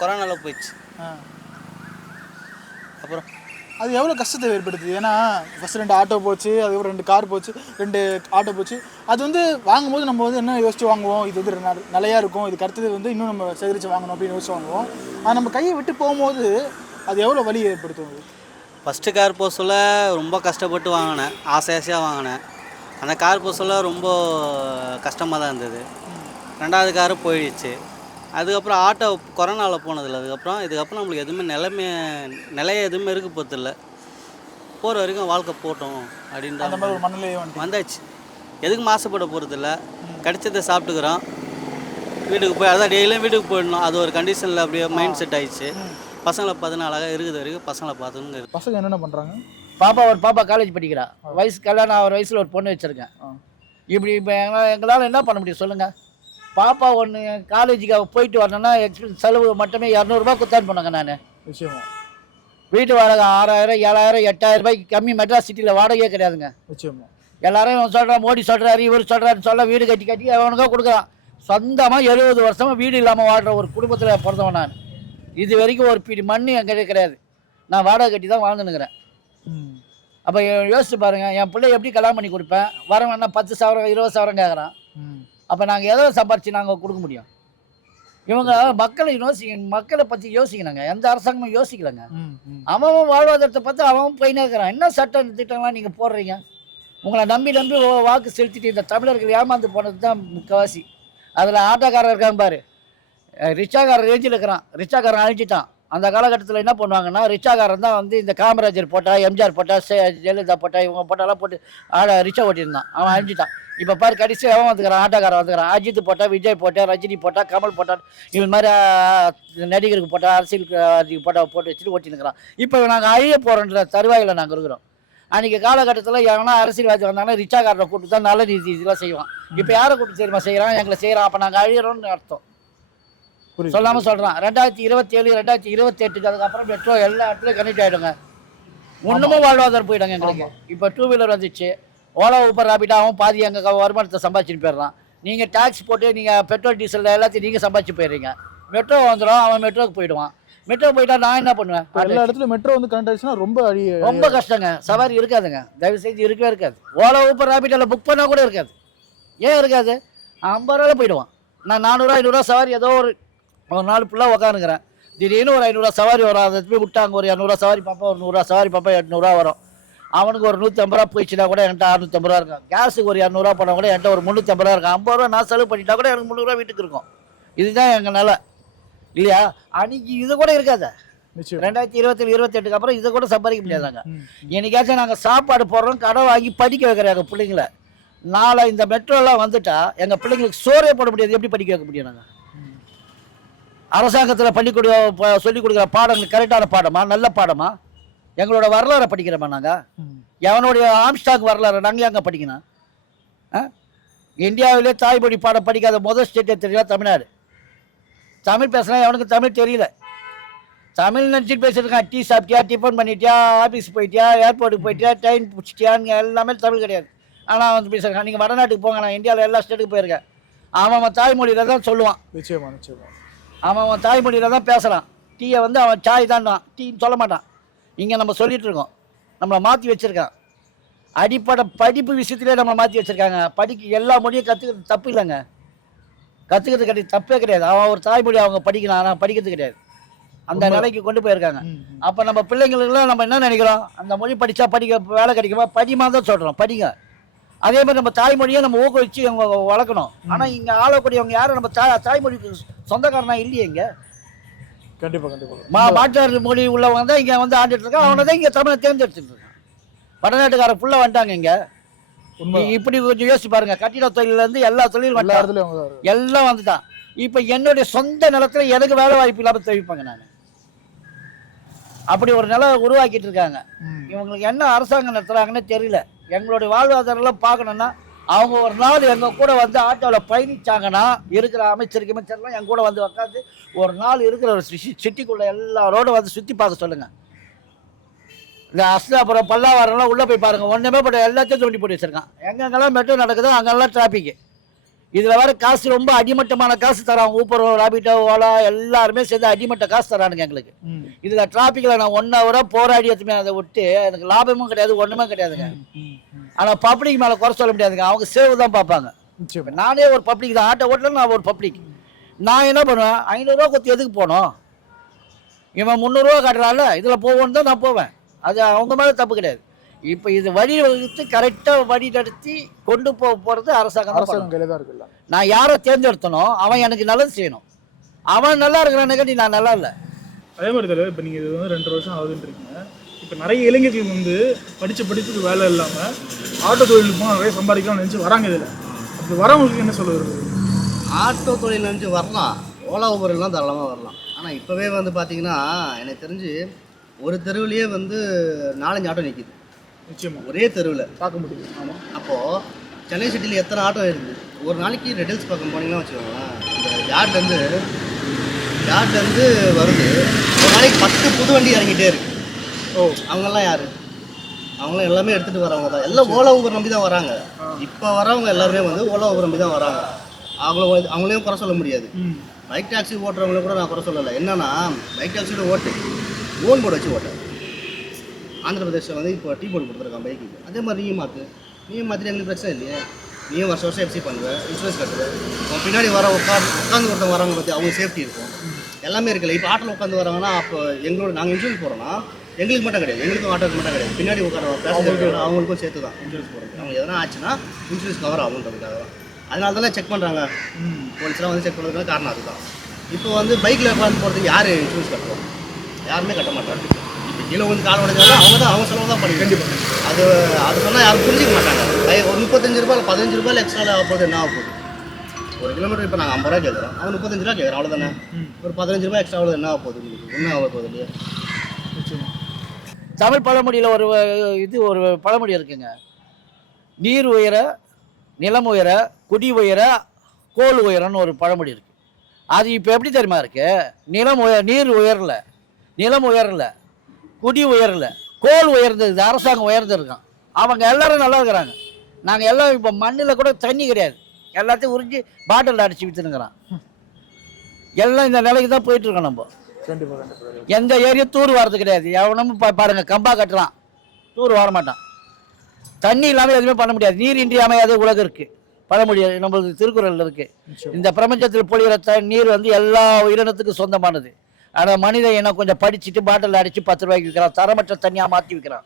கொரோனாவில் போயிடுச்சு. அப்புறம் அது எவ்வளோ கஷ்டத்தை ஏற்படுத்துது? ஏன்னா ஃபஸ்ட்டு 2 ஆட்டோ போச்சு, அதுக்கப்புறம் 2 கார் போச்சு, 2 ஆட்டோ போச்சு. அது வந்து வாங்கும்போது நம்ம வந்து என்ன யோசிச்சு வாங்குவோம், இது வந்து நிலையாக இருக்கும், இதுக்கு அடுத்தது வந்து இன்னும் நம்ம சேகரித்து வாங்கணும் அப்படின்னு யோசிச்சு வாங்குவோம். அது நம்ம கையை விட்டு போகும்போது அது எவ்வளோ வலி ஏற்படுத்தும்? ஃபஸ்ட்டு கார் போக சொல்ல ரொம்ப கஷ்டப்பட்டு வாங்கினேன், ஆசையாக வாங்கினேன். அந்த கார் போக சொல்ல ரொம்ப கஷ்டமாக தான் இருந்தது. 2வது காரு போயிடுச்சு. அதுக்கப்புறம் ஆட்டோ கொரோனாவில் போனதில்லை. இதுக்கப்புறம் நம்மளுக்கு எதுவுமே நிலைய எதுவுமே இருக்க போகிறதில்ல. போகிற வரைக்கும் வாழ்க்கை போட்டோம் அப்படின்ற மாதிரி ஒரு மனநிலையே வந்தாச்சு. எதுக்கும் மாசுபட போகிறதில்ல, கிடைச்சதை சாப்பிட்டுக்கிறோம், வீட்டுக்கு போய் அதான் டெய்லியும் வீட்டுக்கு போயிடணும். அது ஒரு கண்டிஷனில் அப்படியே மைண்ட் செட் ஆகிடுச்சு. பசங்களை 14 இருக்குது வரைக்கும் பசங்களை பார்த்துன்னு. பசங்க என்னென்ன பண்ணுறாங்க? பாப்பா காலேஜ் படிக்கிறா. வயசு கல்யாணம் ஆகிற வயசில் ஒரு பொண்ணு வச்சுருக்கேன். இப்படி இப்போ எங்களால் என்ன பண்ண முடியும் சொல்லுங்கள்? பாப்பா ஒன்று காலேஜுக்கு போயிட்டு வரணுன்னா எக்ஸ்பீரியன்ஸ் செலவு மட்டுமே 200 ரூபா கொடுத்தான்னு போனாங்க. நான் விஷயம் வீட்டு வாடகை 6000, 7000, 8000 ரூபாய்க்கு கம்மி. மெட்ராஸ் சிட்டியில் வாடகையே கிடையாதுங்க. நிச்சயமா எல்லாரும் சொல்கிறான், மோடி சொல்கிறாரு, இவர் சொல்கிறாருன்னு சொல்ல வீடு கட்டி அவனுக்காக கொடுக்குறான். சொந்தமாக 70 வருஷமாக வீடு இல்லாமல் வாழ்கிற ஒரு குடும்பத்தில் பிறந்தவன் நான். இது வரைக்கும் ஒரு பிடி மண் என்கிட்ட கிடையாது. நான் வாடகை கட்டி தான் வாழ்ந்துனுக்கிறேன். அப்போ யோசிச்சு பாருங்கள், என் பிள்ளை எப்படி கல்யாணம் பண்ணி கொடுப்பேன்? வரவன்னா 10,000 20,000 கேட்குறான். அப்போ நாங்கள் எதை சம்பாரித்து நாங்கள் கொடுக்க முடியும்? இவங்க மக்களை பற்றி யோசிக்கணுங்க. எந்த அரசாங்கமும் யோசிக்கலைங்க. அவன் வாழ்வாதாரத்தை பார்த்து அவன் போயினே இருக்கிறான். என்ன சட்ட திட்டம்லாம் நீங்கள் போடுறீங்க? உங்களை நம்பி வாக்கு செலுத்திட்டு இந்த தமிழர்கள் ஏமாந்து போனது தான் முக்கால்வாசி. அதில் ஆட்டோக்காரர் இருக்காங்க பாரு, ரிச்சாக்காரர் ரேஞ்சில் இருக்கிறான். ரிச்சாக்காரன் அழிச்சிட்டான். அந்த காலகட்டத்தில் என்ன பண்ணுவாங்கன்னா, ரிச்சாக்காரன் தான் வந்து இந்த காமராஜர் போட்டா, எம்ஜிஆர் போட்டா, ஜெயலலிதா போட்டா, இவங்க போட்டாலாம் போட்டு ரிச்சா ஓட்டியிருந்தான். அவன் அழிஞ்சிட்டான். இப்போ பாரு கடைசி அவன் வந்துக்கிறான், ஆட்டோக்காரன் வந்துக்கிறான். அஜித் போட்டா, விஜய் போட்டா, ரஜினி போட்டா, கமல் போட்டா, இவன் மாதிரி நடிகருக்கு போட்டா, அரசியலுக்கு போட்டு வச்சுட்டு ஓட்டினுக்கிறான். இப்போ நாங்கள் அழிய போகிறோன்ற தருவாயில் நாங்கள் இருக்கிறோம். அன்றைக்கி காலகட்டத்தில் எவனா அரசியல்வாதி வந்தாங்கன்னா ரிச்சாக்காரனை கூப்பிட்டு தான் நல்ல இதெல்லாம் செய்வான். இப்போ யாரை கூப்பிட்டு தெரியுமா செய்கிறான்? எங்களை செய்கிறான். அப்போ நாங்கள் அழியிறோம்னு அர்த்தம். சொல்லாமல் சொல்கிறான். 2027, 2028 அதுக்கப்புறம் மெட்ரோ எல்லா இடத்துலையும் கனெக்ட் ஆகிடுங்க. ஒன்றுமும் வாழ்வாதாரம் போயிடுங்க எங்களுக்கு. இப்போ 2 வீலர் வந்துச்சு, ஓலா ஊபர் ராபிட்டாகவும் பாதி எங்கள் வருமானத்தை சம்பாதிச்சுட்டு போயிடுறான். நீங்கள் டேக்ஸ் போட்டு நீங்கள் பெட்ரோல் டீசல் எல்லாத்தையும் நீங்கள் சம்பாதிச்சு போயிடுறீங்க. மெட்ரோ வந்துடும், அவன் மெட்ரோக்கு போயிடுவான். மெட்ரோ போயிட்டா நான் என்ன பண்ணுவேன்? எல்லா இடத்துல மெட்ரோ வந்து கனெக்ட் ஆச்சுன்னா ரொம்ப கஷ்டங்க. சவாரி இருக்காதுங்க, தயவு செஞ்சு இருக்கவே இருக்காது. ஓலா ஊபர் ராபிட்டாவில் புக் பண்ணால் கூட இருக்காது. ஏன் இருக்காது? 50 ரூபாயில் போயிடுவான். நான் 400 500 சவாரி ஏதோ ஒரு நாள் ஃபுல்லாக உட்காந்துக்கிறேன். திடீர்னு ஒரு 500 சவாரி வரும். அதை போய் விட்டாங்க. ஒரு 200 சவாரி பார்ப்பேன், ஒரு 100 சவாரி பார்ப்பேன், 800 வரும். அவனுக்கு ஒரு 150 ரூபா போயிடுச்சுன்னா கூட என்கிட்ட 650 ரூபா இருக்கும். கேஸுக்கு ஒரு 200 ரூபா போனால் கூட என்கிட்ட ஒரு 350 ரூபா இருக்கும். 50 ரூபா நான் செலவு பண்ணிட்டா கூட எனக்கு 300 ரூபா வீட்டுக்கு இருக்கும். இதுதான் எங்கள் நிலை இல்லையா? அன்றைக்கி இது கூட இருக்காது. 2027 28 அப்புறம் இதை கூட சம்பாதிக்க முடியாதாங்க. என்னைக்காச்சும் நாங்கள் சாப்பாடு போடுறோம், கடை வாங்கி படிக்க வைக்கிறாங்க பிள்ளைங்கள. நாளை இந்த மெட்ரோலாம் வந்துட்டா எங்கள் பிள்ளைங்களுக்கு சோறே போட முடியாது. எப்படி படிக்க வைக்க முடியும்? நாங்கள் அரசாங்கத்தில் சொல்லிக் கொடுக்குற பாடங்கள் கரெக்டான பாடமா, நல்ல பாடமா? எங்களோட வரலாறை படிக்கிறோமா நாங்கள்? எவனுடைய ஆம்ஸ்டாக் வரலாறு நாங்கள் எங்கே படிக்கணும்? இந்தியாவிலே தாய்மொழி பாடம் படிக்காத முதல் ஸ்டேட்டே தெரியல தமிழ்நாடு. தமிழ் பேசுனா எவனுக்கு தமிழ் தெரியல. தமிழ் நினச்சிட்டு பேசியிருக்கான். டீ சாப்பிட்டியா, டிஃபன் பண்ணிட்டியா, ஆஃபீஸ் போயிட்டியா, ஏர்போர்ட்டுக்கு போயிட்டியா, ட்ரெயின் பிடிச்சிட்டியான்னு எல்லாமே தமிழ் கிடையாது. ஆனால் வந்து பேசுகிறான். நீங்கள் வடநாட்டுக்கு போங்க, நான் இந்தியாவில் எல்லா ஸ்டேட்டுக்கு போயிருக்கேன். அவன் தாய்மொழியில் தான் சொல்லுவான். அவன் தாய்மொழியில் தான் பேசுகிறான். டீயை வந்து அவன் சாய் தான் டீன்னு சொல்ல மாட்டான். இங்கே நம்ம சொல்லிகிட்டு இருக்கோம். நம்மளை மாற்றி வச்சுருக்கான். அடிப்படை படிப்பு விஷயத்துலேயே நம்மளை மாற்றி வச்சுருக்காங்க. எல்லா மொழியும் கற்றுக்கிறது தப்பு இல்லைங்க. கற்றுக்கிறது கிடையாது, தப்பே கிடையாது. அவன் ஒரு தாய்மொழி அவங்க படிக்கணும், ஆனால் படிக்கிறது கிடையாது. அந்த நிலைக்கு கொண்டு போயிருக்காங்க. அப்போ நம்ம பிள்ளைங்களுக்குலாம் நம்ம என்ன நினைக்கிறோம்? அந்த மொழி படித்தா வேலை கிடைக்குமா? படிமா தான் சொல்கிறோம், படிங்க. அதே மாதிரி நம்ம தாய்மொழியை நம்ம ஊக்குவிச்சு அவங்க வளர்க்கணும். ஆனால் இங்கே ஆளக்கூடியவங்க யாரும் நம்ம தாய்மொழிக்கு சொந்தக்காரனா இல்லையே இங்கே. கண்டிப்பா மாற்றாறு மொழி உள்ளவங்க தான் இங்கே வந்து ஆண்டுட்டு இருக்கான். அவனை தான் இங்கே தமிழை தேர்ந்தெடுத்துட்டு இருக்கான். வடநாட்டுக்கார ஃபுல்லாக வந்துட்டாங்க இங்கே. இப்படி கொஞ்சம் யோசிச்சு பாருங்க. கட்டிட தொழிலேருந்து எல்லா தொழிலும் வந்துட்டான், எல்லாம் வந்துட்டான். இப்போ என்னுடைய சொந்த நிலத்துல எனக்கு வேலை வாய்ப்பு இல்லாமல் தெரிவிப்பாங்க. நான் அப்படி ஒரு நிலை உருவாக்கிட்டு இருக்காங்க. இவங்களுக்கு என்ன அரசாங்கம் நடத்துறாங்கன்னு தெரியல. எங்களுடைய வாழ்வாதாரம்லாம் பார்க்கணுன்னா அவங்க ஒரு நாள் எங்கள் கூட வந்து ஆட்டோவில் பயணிச்சாங்கன்னா இருக்கிற அமைச்சர்லாம் என் கூட வந்து உட்காந்து ஒரு நாள் இருக்கிற ஒரு சிட்டிக்குள்ளே எல்லாரோடும் வந்து சுற்றி பார்க்க சொல்லுங்கள். இந்த அஸ்லாபுரம் பல்லாவரம்லாம் உள்ளே போய் பாருங்கள். ஒன்றுமே போட்ட எல்லாத்தையும் தோண்டி போட்டு வச்சுருக்கான். எங்கெங்கெல்லாம் மெட்ரோ நடக்குதோ அங்கெல்லாம் டிராஃபிக்கு. இதில் வர காசு ரொம்ப அடிமட்டமான காசு தராங்க. ஊப்பர், ராபிட்டோ, ஓலா எல்லாருமே சேர்ந்து அடிமட்ட காசு தரானுங்க எங்களுக்கு. இதில் டிராஃபிக்கில் நான் 1 ஹவராக போராடி எடுத்துமே அதை விட்டு எனக்கு லாபமும் கிடையாது, ஒன்றுமே கிடையாதுங்க. ஆனால் பப்ளிக் மேலே குறை சொல்ல முடியாதுங்க. அவங்க சேவ் தான் பார்ப்பாங்க. நானே ஒரு பப்ளிக் தான், ஆட்டோ ஓட்டல நான் ஒரு பப்ளிக். நான் என்ன பண்ணுவேன், 500 ரூபா கொடுத்து எதுக்கு போனோம்? இவன் 300 ரூபா காட்டுறான்ல, இதில் போவோன்னு தான் நான் போவேன். அது அவங்க மேலே தப்பு கிடையாது. இப்போ இது வழி வகுத்து கரெக்டாக வழி நடத்தி கொண்டு போகிறது அரசாங்கம் கையில் தான் இருக்குல்ல. நான் யாரை தேர்ந்தெடுத்தனோ அவன் எனக்கு நல்லது செய்யணும். அவன் நல்லா இருக்கிறானுக்காண்டி நான் நல்லா இல்லை. அதே மாதிரி தெரியல. இப்போ நீங்கள் இது வந்து 2 வருஷம் ஆகுதுன்றீங்க. இப்போ நிறைய இளைஞர்கள் வந்து படிப்புக்கு வேலை இல்லாமல் ஆட்டோ தொழில்நுட்பம் நிறைய சம்பாதிக்கலாம்னு நினச்சி வராங்க. இதில் அப்படி வரவங்களுக்கு என்ன சொல்ல வருது? ஆட்டோ தொழில் நினச்சி வரலாம், ஓலா ஊபர்லாம் தாராளமாக வரலாம். ஆனால் இப்போவே வந்து பார்த்தீங்கன்னா எனக்கு தெரிஞ்சு ஒரு தெருவிலேயே வந்து 4-5 ஆட்டோ நிற்கிது. நிச்சயமாக ஒரே தெருவில் பார்க்க முடியுது. ஆமாம். அப்போது சென்னை சிட்டியில் எத்தனை ஆட்டோ இருக்குது? ஒரு நாளைக்கு ரெட்டில்ஸ் பக்கம் போனீங்கன்னா வச்சுக்கோங்களேன், இந்த யார்ட்லேருந்து வருது. ஒரு நாளைக்கு 10 புது வண்டி இறங்கிட்டே இருக்கு. அவங்கெல்லாம் யார்? அவங்களாம் எல்லாமே எடுத்துகிட்டு வரவங்க தான். எல்லாம் ஓலா ஊபர் நம்பி தான் வராங்க. இப்போ வரவங்க எல்லாருமே வந்து ஓலா ஊபர் நம்பி தான் வராங்க. அவங்களையும் குறை சொல்ல முடியாது. பைக் டாக்ஸி ஓட்டுறவங்கள கூட நான் குறை சொல்லலை. என்னன்னா பைக் டாக்ஸியோட ஓட்டு ஓன் போர்டு வச்சு ஓட்டேன். ஆந்திர பிரதேசில் வந்து இப்போ டீ போர்டு கொடுத்துருக்கான் பைக்குக்கு. அதே மாதிரி நீயும் மாற்றிட்டு எங்களுக்கு பிரச்சனை இல்லையே. நீயும் வருஷம் எஃப்சி பண்ணுவேன், இன்சூரன்ஸ் கட்டுவேன். அவன் பின்னாடி உட்காந்து ஒருத்தவங்க வராங்க பற்றி அவங்க சேஃப்டி இருக்கும், எல்லாமே இருக்குல்ல. இப்போ ஆட்டோவில் உட்காந்து வராங்கன்னா அப்போ நாங்கள் இன்சூரன்ஸ் போகிறோன்னா எங்களுக்கு மட்டும் கிடையாது, எங்களுக்கும் ஆட்டோக்கு மட்டும் கிடையாது, பின்னாடி உட்கார பேசஞ்சர் அவங்களுக்கும் சேர்த்து தான் இன்சூரன்ஸ் போடுறது. அவங்க எதனா ஆச்சுன்னா இன்சூரன்ஸ் கவர் ஆகுன்றதுக்காக தான். அதனால தானே செக் பண்ணுறாங்க போலீஸ்லாம் வந்து செக் பண்ணுறதுக்கான காரணம் அதுதான். இப்போ வந்து பைக்கில் உட்காந்து போகிறதுக்கு யார் இன்சூரன்ஸ் கட்டுவோம்? யாருமே கட்ட மாட்டாங்க. இப்போ கீழே வந்து கால் உடைஞ்சாலும் அவங்க செலவு தான் பண்ணி. கண்டிப்பாக அது சொன்னால் யாரும் புரிஞ்சிக்க மாட்டாங்க. ஒரு 35 ரூபா 15 ரூபாயில் எக்ஸ்ட்ரா ஆக போகுது. என்ன ஆக போகுது? ஒரு கிலோமீட்டர் இப்போ நாங்கள் 50 ரூபா கேட்குறோம், அவன் 35 ரூபா கேட்குறோம், அவ்வளோதானே. ஒரு 15 ரூபா எக்ஸ்ட்ரா அவ்வளோ என்ன ஆக போகுது? உங்களுக்கு ஒன்றும் ஆக போகுது இல்லையா? தமிழ் பழமொழியில் ஒரு பழமொழி இருக்குங்க. நீர் உயர, நிலம் உயர, குடி உயர, கோல் உயரன்னு ஒரு பழமொழி இருக்குது. அது இப்போ எப்படி தெரியுமா இருக்குது? நீர் உயரல, நிலம் உயரல, குடி உயரல, கோல் உயர்ந்தது, அரசாங்கம் உயர்ந்துருக்கான். அவங்க எல்லாரும் நல்லா இருக்கிறாங்க. நாங்கள் எல்லாம் இப்போ மண்ணில் கூட தண்ணி கிடையாது, எல்லாத்தையும் உறிஞ்சி பாட்டில் அடிச்சு விற்றுனுங்கிறான். எல்லாம் இந்த நிலைக்கு தான் போயிட்டுருக்கோம். நம்ம எந்த ஏரியா தூர் வர்றது கிடையாது. எவனும் பாருங்கள், கம்பா கட்டுறான், தூர் வர மாட்டான். தண்ணி இல்லாமல் எதுவுமே பண்ண முடியாது. நீர் இன்றி அமையாத உலகம் இருக்குது. பழமொழி நம்மளுக்கு திருக்குறள் இருக்குது. இந்த பிரபஞ்சத்தில் பொழிகிற நீர் வந்து எல்லா உயிரினத்துக்கும் சொந்தமானது. ஆனால் மனித இனம் கொஞ்சம் படிச்சுட்டு பாட்டில் அடித்து 10 ரூபாய்க்கு விற்கிறான், தரமற்ற தண்ணியாக மாற்றி விற்கிறான்.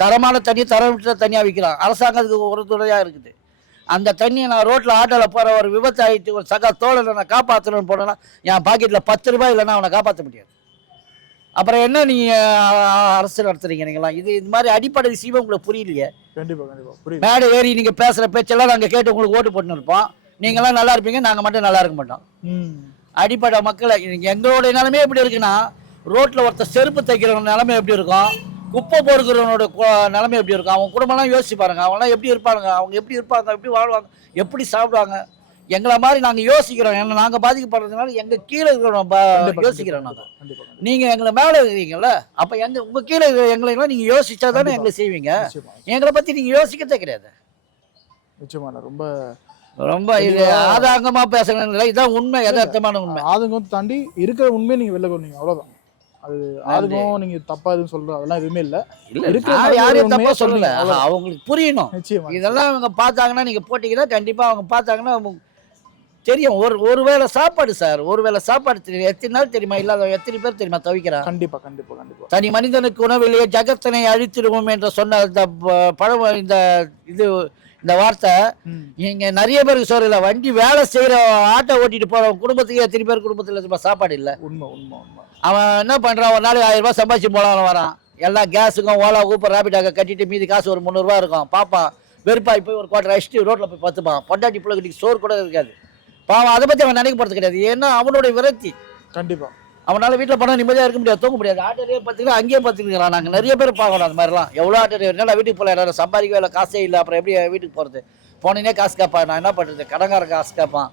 தரமான தண்ணி தரமற்ற தண்ணியாக விற்கிறான். அரசாங்கத்துக்கு ஒரு துறையாக இருக்குது. அந்த தண்ணியை நான் ரோட்டில் ஆட்டோவில் போகிற ஒரு விபத்து ஆகிட்டு ஒரு சக தோழனை நான் காப்பாற்றணும்னு போனேன்னா என் பாக்கெட்டில் 10 ரூபாய் இல்லைன்னா அவனை காப்பாற்ற முடியாது. அப்புறம் என்ன நீங்கள் அரசு நடத்துறீங்க? நீங்களாம் இது மாதிரி அடிப்படை விஷயமே உங்களுக்கு புரியலையே. மேடை ஏறி நீங்கள் பேசுகிற பேச்செல்லாம் நாங்கள் கேட்டு உங்களுக்கு ஓட்டு போட்டுன்னு இருப்போம். நீங்களாம் நல்லா இருப்பீங்க, நாங்கள் மட்டும் நல்லா இருக்க மாட்டோம். அடிப்படை மக்களை எங்களுடைய நிலைமை எப்படி இருக்குன்னா, ரோட்டில் ஒருத்தர் செருப்பு தைக்கிற நிலைமை எப்படி இருக்கும், குப்பை பொறுக்கிறவனோட நிலைமை எப்படி இருக்கும், அவங்க குடும்பம்லாம் யோசிச்சு பாருங்க. அவங்களாம் எப்படி இருப்பாங்க, அவங்க எப்படி இருப்பாங்க, எப்படி வாழ்வாங்க, எப்படி சாப்பிடுவாங்க. எங்களை மாதிரி நாங்கள் யோசிக்கிறோம். ஏன்னா நாங்கள் பாதிக்கப்படுறதுனால எங்கள் கீழே இருக்கிறோம் யோசிக்கிறோம். நாங்கள் நீங்கள் எங்களை மேலே இருக்கிறீங்கல்ல, அப்போ உங்கள் கீழே இருக்கிற எங்களைலாம் நீங்கள் யோசிச்சா தானே எங்களை செய்வீங்க. எங்களை பற்றி நீங்கள் யோசிக்கதே கிடையாது. ரொம்ப ரொம்ப இது ஆதாங்கமாக பேசணும் இல்லை, இதுதான் உண்மை, யதார்த்தமான உண்மை. ஆதங்கம் தாண்டி இருக்கிற உண்மையை நீங்கள் வெளில கொண்டீங்க, அவ்வளோதான். அது ஆதங்கம் நீங்கள் தப்பா எதுவும் சொல்ற அதெல்லாம் எதுவுமே இல்லை. யாரையும் தப்பா சொல்லல, அவங்களுக்கு புரியணும். இதெல்லாம் அவங்க பார்த்தாங்கன்னா, நீங்கள் போட்டிங்கன்னா கண்டிப்பாக அவங்க பார்த்தாங்கன்னா தெரியும். ஒரு வேளை சாப்பாடு சார், ஒரு வேளை சாப்பாடு தெரியும். எத்தனை நாள் தெரியுமா இல்லாத எத்தனை பேர் தெரியுமா தவிக்கிறான்? கண்டிப்பா கண்டிப்பா கண்டிப்பா. தனி மனிதனுக்கு உணவிலேயே ஜகத்தினை அழித்திடுவோம் என்று சொன்ன இந்த பழம், இந்த இது இந்த வார்த்தை இங்கே நிறைய பேருக்கு சொல்லல. வண்டி வேலை செய்கிற ஆட்டோ ஓட்டிட்டு போகிற குடும்பத்துக்கு எத்தனை பேர் குடும்பத்தில் சாப்பாடு இல்லை. உண்மை உண்மை உண்மை. அவன் என்ன பண்ணுறான், ஒரு நாளைக்கு 1000 ரூபாய் சம்பாதிச்சு போகலாம் வரான். எல்லாம் கேஸுக்கும் ஓலா ஊப்பர் ரேபிடாக கட்டிட்டு மீதி காசு ஒரு 300 ரூபா இருக்கும். பாப்பான் வெறுப்பாய் போய் ஒரு குவார்டர் அடிச்சுட்டு ரோட்டில் போய் பத்துப்பான். பொண்டாட்டி பிள்ளைக்கு சோறு கூட இருக்காது. பாவம் அதை பற்றி அவன் நினைக்க போகிறது கிடையாது. ஏன்னா அவனுடைய விரக்தி. கண்டிப்பாக அவனால் வீட்டில் போனால் நிம்மதியாக இருக்க முடியாது, தூங்க முடியாது. ஆட்டோலேயே பார்த்துக்கலாம், அங்கேயே பார்த்துக்கிறான். நாங்கள் நிறைய பேர் பார்க்கணும் அது மாதிரிலாம். எவ்வளோ ஆட்டோ டிரைவர் வீட்டுக்கு போகல, எல்லாரும் சம்பாதிக்கவே இல்லை, காசே இல்லை, அப்புறம் எப்படி வீட்டுக்கு போகிறது? போனேனே காசு கேட்பான். நான் என்ன பண்ணுறது, கடங்கார காசு கேட்பான்.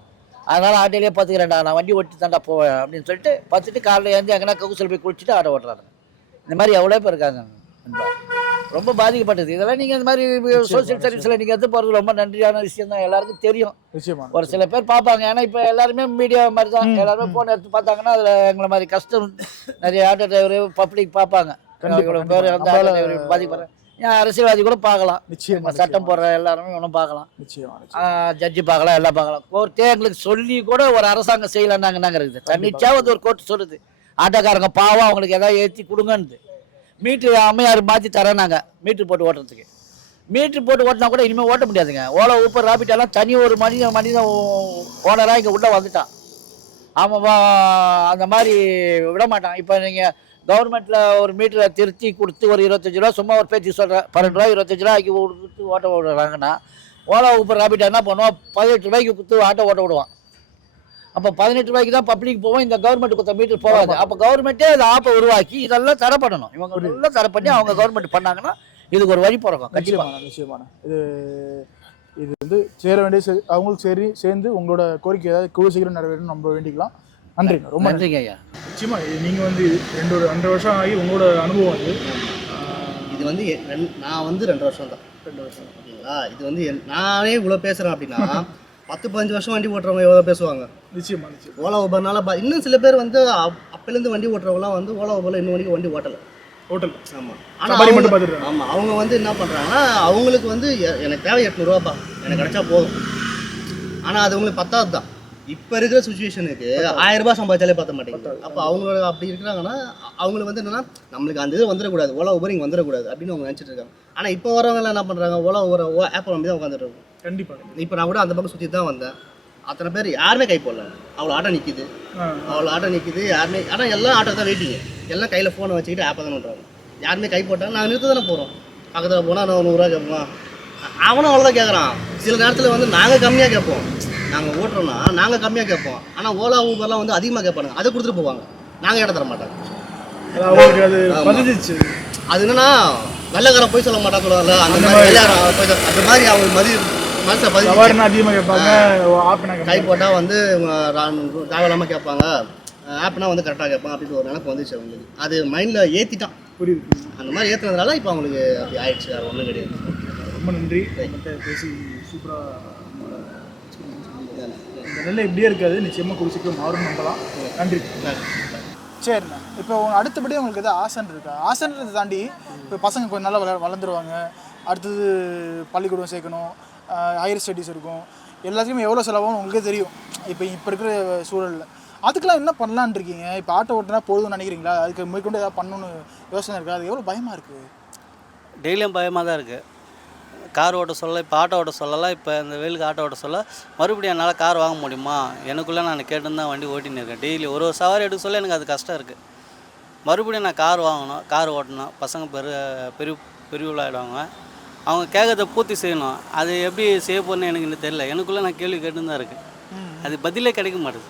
அதனால் ஆட்டோலேயே பார்த்துக்கிறேன்டா, நான் வண்டி ஓட்டி தாண்டா போவேன் அப்படின்னு சொல்லிட்டு பார்த்துட்டு காலையில் ஏந்தி அங்கேனா கவுசல் போய் குளிச்சுட்டு ஆட்டோ ஓட்டுறாங்க. இந்த மாதிரி எவ்வளோ பேர் இருக்காங்க. ரொம்ப பாதிக்கப்பட்டது. இதெல்லாம் நீங்கள் இந்த மாதிரி சோசியல் சர்வீஸில் நீங்கள் எடுத்து போகிறது ரொம்ப நன்றியான விஷயம் தான். எல்லாருக்கும் தெரியும். நிச்சயமா. ஒரு சில பேர் பார்ப்பாங்க. ஏன்னா இப்போ எல்லாருமே மீடியா மாதிரி தான். எல்லாருமே ஃபோன் எடுத்து பார்த்தாங்கன்னா அதில் எங்களை மாதிரி கஷ்டம் நிறைய ஆட்டோ டிரைவர் பப்ளிக் பார்ப்பாங்க. இவ்வளோ பேர் வந்து ஆட்டோ டிரைவர் பாதிப்படுறேன். ஏன் அரசியல்வாதி கூட பார்க்கலாம். நிச்சயமா. சட்டம் போடுற எல்லாருமே ஒன்றும் பார்க்கலாம். நிச்சயமா. ஜட்ஜி பார்க்கலாம், எல்லாம் பார்க்கலாம். கோர்ட்டே எங்களுக்கு சொல்லி கூட ஒரு அரசாங்கம் செய்யலான்னாங்க இருக்குது. தன்னிச்சா வந்து ஒரு கோர்ட் சொல்லுது, ஆட்டோக்காரங்க பாவம் அவங்களுக்கு எதாவது ஏற்றி கொடுங்கன்னு. மீட்ரு அம்மையார் மாற்றி தரேன்னாங்க மீட்ரு போட்டு ஓட்டுறதுக்கு. மீட்ரு போட்டு ஓட்டினா கூட இனிமேல் ஓட்ட முடியாதுங்க. ஓலா ஊப்பர் ராபிட்டெல்லாம் தனி ஒரு மனிதன் ஓனராக இங்கே உள்ளே வந்துட்டான். அவன் அந்த மாதிரி விட மாட்டான். இப்போ நீங்கள் கவர்மெண்ட்டில் ஒரு மீட்டரை திருத்தி கொடுத்து ஒரு 25 ரூபா சும்மா ஒரு பேச்சு சொல்கிறேன், 12 ரூபா 25 ரூபா ஆக்கி கொடுத்து ஓட்ட விடுறாங்கன்னா, ஓலா ஊப்பர் ராபிட் என்ன பண்ணுவான், 18 ரூபாய்க்கு கொடுத்து ஆட்டோ ஓட்ட விடுவான். அப்போ 18 ரூபாய்க்கு தான் பப்ளிக் போவோம், இந்த கவர்மெண்ட் கொடுத்த மீட்டர் போகாது. அப்போ கவர்மெண்ட்டே அந்த ஆப்பை உருவாக்கி இதெல்லாம் தடை பண்ணணும். இவங்க எல்லாம் தடை பண்ணி அவங்க கவர்மெண்ட் பண்ணாங்கன்னா இதுக்கு ஒரு வழி பிறக்கும். நிச்சயமான நிச்சயமான. இது வந்து சேர வேண்டிய அவங்களுக்கு சேர்ந்து உங்களோட கோரிக்கை ஏதாவது கூடிய சீக்கிரம் நிறைவேறணும் நம்ம வேண்டிக்கலாம். நன்றி, ரொம்ப நன்றிங்க ஐயா. நிச்சயமா. நீங்கள் வந்து 2 வருஷம் ஆகி உங்களோட அனுபவம் இது வந்து நான் வந்து 2 வருஷம் தான். 2 வருஷம் ஓகேங்களா. இது வந்து நானே இவ்வளோ பேசுகிறேன் அப்படின்னா 10-15 வருஷம் வண்டி ஓட்டுறவங்க எவ்வளோ பேசுவாங்க. நிச்சயமா நிச்சயம். ஓலா ஊபர்னால இன்னும் சில பேர் வந்து அப்போலேருந்து வண்டி ஓட்டுறவங்களாம் வந்து ஓலா ஊபரில் இன்னும் வரைக்கும் வண்டி ஓட்டலை. ஹோட்டல். ஆமாம். ஆனால் ஆமாம், அவங்க வந்து என்ன பண்ணுறாங்கன்னா அவங்களுக்கு வந்து எனக்கு தேவை 800 ரூபாப்பா, எனக்கு கிடைச்சா போதும். ஆனால் அது அவங்களுக்கு பத்தாது தான். இப்போ இருக்கிற சுச்சுவேஷனுக்கு 1000 ரூபாய் சம்பாதிச்சாலே பார்த்த மாட்டேங்குது. அப்போ அவங்களோட அப்படி இருக்கிறாங்கன்னா அவங்களுக்கு வந்து என்னென்னா நம்மளுக்கு அந்த இது வந்துடக்கூடாது, ஓலா ஊபர் இங்கே வந்துடக்கூடாது அப்படின்னு அவங்க நினச்சிட்டு இருக்காங்க. ஆனால் இப்போ வரவங்களாம் என்ன பண்ணுறாங்க, ஓலா ஊபர் ஆப்பை நம்பி தான் உட்காந்துட்டு இருக்காங்க. கண்டிப்பாக. இப்போ நான் கூட அந்த பக்கம் சுற்றி தான் வந்தேன். அத்தனை பேர் யாருமே கை போடல. அவ்வளோ ஆட்டோ நிற்கிது யாருமே. ஆனால் எல்லாம் ஆட்டோ தான் வெயிட்டிங்க. எல்லாம் கையில் ஃபோனை வச்சுக்கிட்டு ஆப்பை தான் பண்ணுறாங்க. யாருமே கை போட்டாங்க. நாங்கள் நிறுத்த தானே போகிறோம். பக்கத்தில் போனால் நான் 100 ரூபா கேட்போம். அவனும் அவ்வளோதான் கேட்குறான். சில நேரத்தில் வந்து நாங்கள் கம்மியாக கேட்போம். நாங்கள் ஓட்டுறோன்னா நாங்கள் கம்மியாக கேட்போம். ஆனால் ஓலா ஊபர்லாம் வந்து அதிகமாக கேட்பாங்க. அதை கொடுத்துட்டு போவாங்க. நாங்கள் இடம் தர மாட்டாங்க. அது என்னன்னா வெள்ளைக்காரன் போய் சொல்ல மாட்டாங்க சொல்லுவாங்கல்ல, அந்த மாதிரி அந்த மாதிரி அவங்க மனசை கை போட்டால் வந்து தேவையில்லாமல் கேட்பாங்க. ஆப்னா வந்து கரெக்டாக கேட்பாங்க அப்படின்னு ஒரு நினைப்பு வந்துச்சு அவங்களுக்கு. அது மைண்டில் ஏற்றிட்டான். புரியுது. அந்த மாதிரி ஏற்றுனதுனால இப்போ அவங்களுக்கு அப்படி ஆயிடுச்சு. அது ஒன்றும் கிடையாது. ரொம்ப நன்றி. பேசி சூப்பராக. இந்த நிலை இப்படியே இருக்காது, நிச்சயமாக குறிச்சிக்க மாறும் நம்பலாம். நன்றி. சரிண்ணா. இப்போ அடுத்தபடி உங்களுக்கு எதாவது ஆசைன்னு இருக்கா? ஆசைன்றதை தாண்டி இப்போ பசங்க கொஞ்சம் நல்லா வளர்ந்துருவாங்க, அடுத்தது பள்ளிக்கூடம் சேர்க்கணும், ஹையர் ஸ்டடீஸ் இருக்கும், எல்லாத்துக்குமே எவ்வளோ செலவாகும் உங்களுக்கே தெரியும் இப்போ இருக்கிற சூழலில். அதுக்கெல்லாம் என்ன பண்ணலான் இருக்கீங்க? இப்போ ஆட்டோ ஓட்டினா போதும்னு நினைக்கிறீங்களா? அதுக்கு மேற்கொண்டு ஏதாவது பண்ணணுன்னு யோசனை இருக்கா? அது எவ்வளோ பயமாக இருக்குது? டெய்லியும் பயமாக தான் இருக்குது. கார் ஓட்ட சொல்ல, இப்போ ஆட்டோ ஓட்ட சொல்லலாம். இப்போ இந்த வெயிலுக்கு ஆட்டோ ஓட்ட சொல்ல மறுபடியும் என்னால் கார் வாங்க முடியுமா? எனக்குள்ளே நான் கேட்டுன்னு தான் வண்டி ஓட்டின்னு இருக்கேன். டெய்லி ஒரு சவாரி எடுக்க சொல்ல எனக்கு அது கஷ்டம் இருக்குது. மறுபடியும் நான் கார் வாங்கணும், கார் ஓட்டணும். பசங்க பெரியவளாகிடுவாங்க. அவங்க கேட்கறத பூர்த்தி செய்யணும். அது எப்படி செய்ய போகணுன்னு எனக்கு இன்னும் தெரியல. எனக்குள்ளே நான் கேள்வி கேட்டுன்னு தான் இருக்குது. அது பதிலே கிடைக்க மாட்டேது.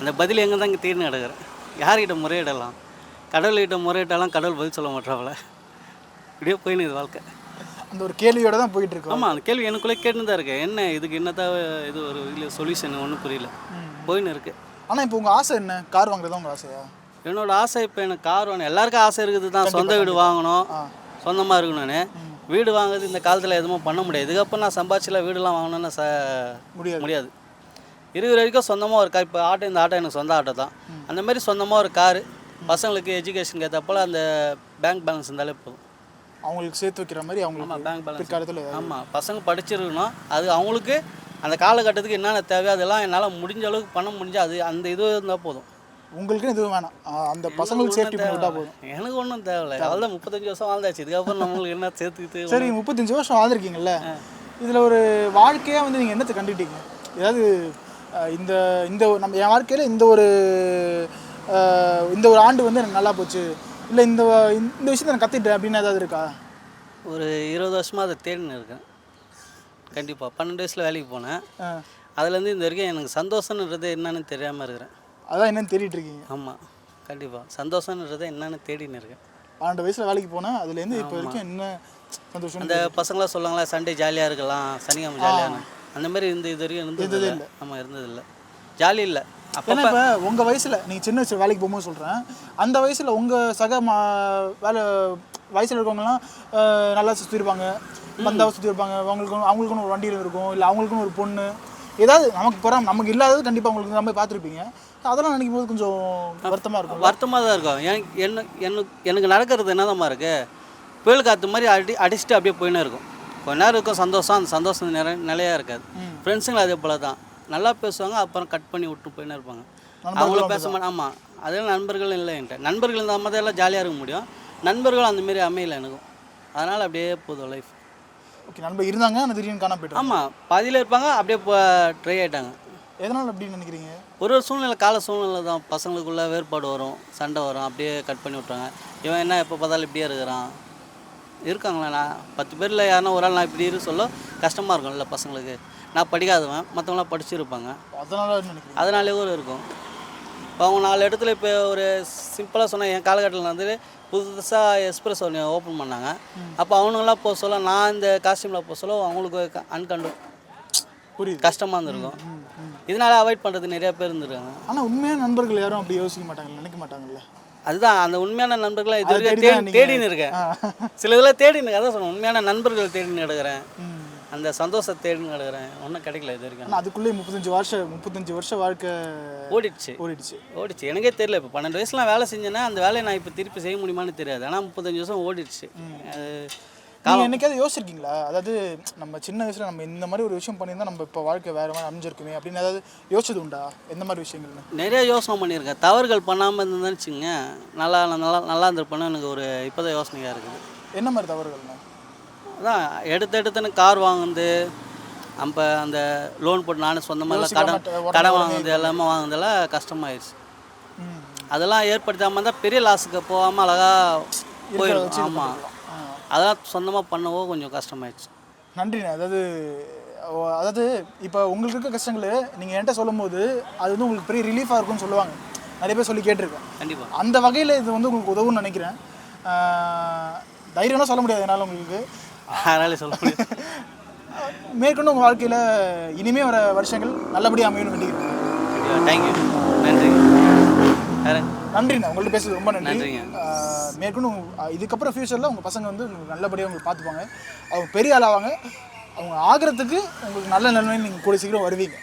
அந்த பதில் எங்கே தான் இங்கே தேடி கிடக்கிறேன். யார்கிட்ட முறையிடலாம்? கடவுள்கிட்ட முறையிட்டாலும் கடவுள் பதில் சொல்ல மாட்டாங்களே. இப்படியே போயின்னு இது வாழ்க்கை. அந்த ஒரு கேள்வியோட தான் போயிட்டு இருக்கு. ஆமாம், அந்த கேள்வி எனக்குள்ளே கேட்டுன்னு தான் இருக்கேன். என்ன இதுக்கு என்னதான் இது ஒரு இல்லை சொல்யூஷன் ஒன்றும் புரியல, போயின்னு இருக்குது. ஆனால் இப்போ உங்கள் ஆசை என்ன? கார் வாங்குறது உங்கள் ஆசையா? என்னோட ஆசை இப்போ எனக்கு கார் வாங்கணும். எல்லாருக்கும் ஆசை இருக்குது தான், சொந்த வீடு வாங்கணும், சொந்தமாக இருக்கணும்னு. வீடு வாங்குறது இந்த காலத்தில் எதுவும் பண்ண முடியாது. இதுக்கப்புறம் நான் சம்பாதிச்சில வீடுலாம் வாங்கணும்னு முடியாது. இருக்கிற வரைக்கும் சொந்தமாக ஒரு கார். இப்போ இந்த ஆட்டோ எனக்கு சொந்த ஆட்டோ தான். அந்த மாதிரி சொந்தமாக ஒரு காரு, பசங்களுக்கு எஜுகேஷனுக்கு ஏற்றப்போல் அந்த பேங்க் பேலன்ஸ் இருந்தாலே போதும். அவங்களுக்கு சேர்த்து வைக்கிற மாதிரி அவங்களுக்கு பேங்க் பேலன்ஸ் காலத்தில். ஆமாம், பசங்க படிச்சிருக்கணும். அது அவங்களுக்கு அந்த காலகட்டத்துக்கு என்னென்ன தேவையோ அதெல்லாம் என்னால் முடிஞ்ச அளவுக்கு பண்ண முடிஞ்சால் அது அந்த இது இருந்தால் போதும். உங்களுக்கு எதுவும் வேணாம், அந்த பசங்களுக்கு சேஃப்டி பண்ணிவிட்டா போதும். எனக்கு ஒன்றும் தேவையில்லை. அவ்வளோதான். 35 வருஷம் வாழ்ந்தாச்சு. இதுக்கப்புறம் நம்மளுக்கு என்ன சேர்த்துக்கிட்டு. சரி, 35 வருஷம் வாழ்ந்துருக்கீங்கல்ல, இதில் ஒரு வாழ்க்கையாக வந்து நீங்கள் என்னத்தை கண்டுக்கிட்டீங்க? ஏதாவது இந்த இந்த நம்ம என் வாழ்க்கையில் இந்த ஒரு ஆண்டு வந்து எனக்கு நல்லா போச்சு, இல்லை இந்த இந்த விஷயத்தை நான் கற்றுக்கிட்டேன் அப்படின்னு ஏதாவது இருக்கா? ஒரு 20 வருஷமாக அதை தேடின்னு இருக்கேன். கண்டிப்பாக 12 வயசில் வேலைக்கு போனேன். அதுலேருந்து இந்த வரைக்கும் எனக்கு சந்தோஷன்றது என்னன்னு தெரியாமல் இருக்கிறேன். அதான் என்னன்னு தேடிட்டு இருக்கீங்க? ஆமாம், கண்டிப்பாக சந்தோஷன்றது என்னன்னு தேடின்னு இருக்கேன். 12 வயசில் வேலைக்கு போனேன், அதுலேருந்து இப்போ வரைக்கும் என்ன சந்தோஷம்? அந்த பசங்களாம் சொல்லுவாங்களா சண்டே ஜாலியாக இருக்கலாம், சனிக்கிழமை ஜாலியான, அந்த மாதிரி இது வரைக்கும் இருந்தது இல்லை. ஆமாம், இருந்ததில்லை, ஜாலி இல்லை. ஏன்னா இப்போ உங்கள் வயசில் நீங்கள் சின்ன வயசில் வேலைக்கு போகும்போது சொல்கிறேன், அந்த வயசில் உங்கள் வேலை வயசில் இருக்கவங்கலாம் நல்லா சுற்றிருப்பாங்க, பந்தாவை சுற்றிருப்பாங்க, அவங்களுக்குன்னு ஒரு வண்டி இருக்கும், இல்லை அவங்களுக்குன்னு ஒரு பொண்ணு, ஏதாவது நமக்கு இல்லாதது கண்டிப்பாக உங்களுக்கு நம்ம பார்த்துருப்பீங்க. அதெல்லாம் நினைக்கும் போது கொஞ்சம் வருத்தமாக இருக்கும். வருத்தமாக தான் இருக்கும். எனக்கு நடக்கிறது என்னதாம்மா இருக்குது, புயல் காற்று மாதிரி அடிச்சுட்டு அப்படியே போயின்னு இருக்கும். கொஞ்ச நேரம் இருக்கும் சந்தோஷம், அந்த சந்தோஷம் நிலையாக இருக்காது. ஃப்ரெண்ட்ஸுங்களும் அதே போல் தான், நல்லா பேசுவாங்க, அப்புறம் கட் பண்ணி விட்டு போயின்னு இருப்பாங்க. அவங்களும் பேச மாட்டேன். ஆமாம், அதெல்லாம் நண்பர்கள் இல்லை என்கிட்ட. நண்பர்கள் இருந்தால் மாதிரி எல்லாம் ஜாலியாக இருக்க முடியும், நண்பர்கள் அந்தமாரி அமையலை எனக்கும். அதனால் அப்படியே போதும் லைஃப். ஓகே, நண்பர் இருந்தாங்க ஆனால் திடீர்னு காண போய்ட்டு. ஆமாம், பாதியில் இருப்பாங்க, அப்படியே ட்ரை ஆகிட்டாங்க. எதனால் அப்படின்னு நினைக்கிறீங்க? ஒரு சூழ்நிலை, கால சூழ்நிலை தான். பசங்களுக்குள்ளே வேறுபாடு வரும், சண்டை வரும், அப்படியே கட் பண்ணி விட்றாங்க. இவன் என்ன எப்போ பார்த்தாலும் இப்படியே இருக்கிறான். இருக்காங்களா, நான் 10 பேரில் யாருன்னா ஒரு ஆள் நான் இப்படி சொல்ல கஷ்டமாக இருக்கும்ல பசங்களுக்கு. நான் படிக்காதவன், மற்றவங்களாம் படிச்சுருப்பாங்க, அதனாலே கூட இருக்கும். இப்போ அவங்க 4 இடத்துல இப்போ ஒரு சிம்பிளாக சொன்னால், என் காலகட்டத்தில் வந்து புதுசாக எக்ஸ்பிரஸ் ஒன்று ஓப்பன் பண்ணாங்க. அப்போ அவனுங்களாம் போக சொல்ல, நான் இந்த காஸ்டியூமில் போக சொல்ல அவங்களுக்கு புரியுது, கஷ்டமாக இருந்திருக்கும். இதனால அவாய்ட் பண்ணுறது நிறைய பேர் இருந்துருக்காங்க. ஆனால் உண்மையான நண்பர்கள் யாரும் அப்படி யோசிக்க மாட்டாங்க, நினைக்க மாட்டாங்கல்ல. அதுதான், அந்த உண்மையான நண்பர்களை இது வரைக்கும் தேடின்னு இருக்கேன். சில இதெல்லாம் தேடின்னு, அதான் சொன்னேன், உண்மையான நண்பர்கள் தேடின்னு கிடக்கிறேன், அந்த சந்தோஷத்தை தேடின்னு கிடக்கிறேன். ஒன்றும் கிடைக்கல இது வரைக்கும். அதுக்குள்ளே 35 வருஷம் வாழ்க்கை ஓடிடுச்சு. எனக்கே தெரியல. இப்போ 12 வயசுலாம் வேலை செஞ்சேன்னா அந்த வேலையை நான் இப்போ திருப்பி செய்ய முடியுமான்னு தெரியாது. ஆனால் 35 வருஷம் ஓடிடுச்சு. நீங்கள் என்னைக்காவது யோசிச்சிருக்கீங்களா? அதாவது நம்ம சின்ன வயசில் நம்ம இந்த மாதிரி ஒரு விஷயம் பண்ணியிருந்தால் நம்ம இப்போ வாழ்க்கை வேறு மாதிரி அமைஞ்சிருக்குமே அப்படின்னு ஏதாவது யோசிச்சது உண்டா? எந்த மாதிரி விஷயங்கள்னு? நிறைய யோசனை பண்ணியிருக்கேன். தவறுகள் பண்ணாமல் இருந்ததுன்னு வச்சுங்க, நல்லா இருந்திருப்பேன்னு எனக்கு ஒரு இப்போதான் யோசனையாக இருக்குது. என்ன மாதிரி தவறுகள்னா? அதான் எடுத்துன்னு கார் வாங்குறது, அப்போ அந்த லோன் போட்டு நானே சொந்தமாக கடன் வாங்குறது, எல்லாமே வாங்குறதெல்லாம் கஷ்டமாயிடுச்சு. அதெல்லாம் ஏற்படுத்தாமல் தான் பெரிய லாஸுக்கு போகாமல் அழகாக போயிடும். ஆமாம், அதெல்லாம் சொந்தமாக பண்ணவோ கொஞ்சம் கஷ்டமாயிடுச்சு. நன்றிண்ணே. அதாவது இப்போ உங்களுக்கு இருக்க கஷ்டங்களை நீங்கள் என்கிட்ட சொல்லும் போது அது வந்து உங்களுக்கு பெரிய ரிலீஃபாக இருக்கும்னு சொல்லுவாங்க, நிறைய பேர் சொல்லி கேட்டிருக்கேன். கண்டிப்பாக அந்த வகையில் இது வந்து உங்களுக்கு உதவுன்னு நினைக்கிறேன். தைரியம்லாம் சொல்ல முடியாது என்னால் உங்களுக்கு, அதனால சொல்ல முடியாது. மேற்கொண்டு உங்கள் வாழ்க்கையில் இனிமேல் வர வருஷங்கள் நல்லபடியாக அமையணும்னு வேண்டிக்கிறேன். தேங்க்யூ, நன்றி. நன்றிண்ணா, உங்கள்கிட்ட பேசுறது ரொம்ப நன்றி. மேற்கொண்டு இதுக்கப்புறம் ஃபியூச்சரில் உங்கள் பசங்க வந்து உங்களுக்கு நல்லபடியாக உங்களுக்கு பார்த்துப்பாங்க, அவங்க பெரிய ஆளாவாங்க, அவங்க ஆகிறதுக்கு உங்களுக்கு நல்ல நிலைமையை நீங்கள் கூட சீக்கிரம் வருவீங்க.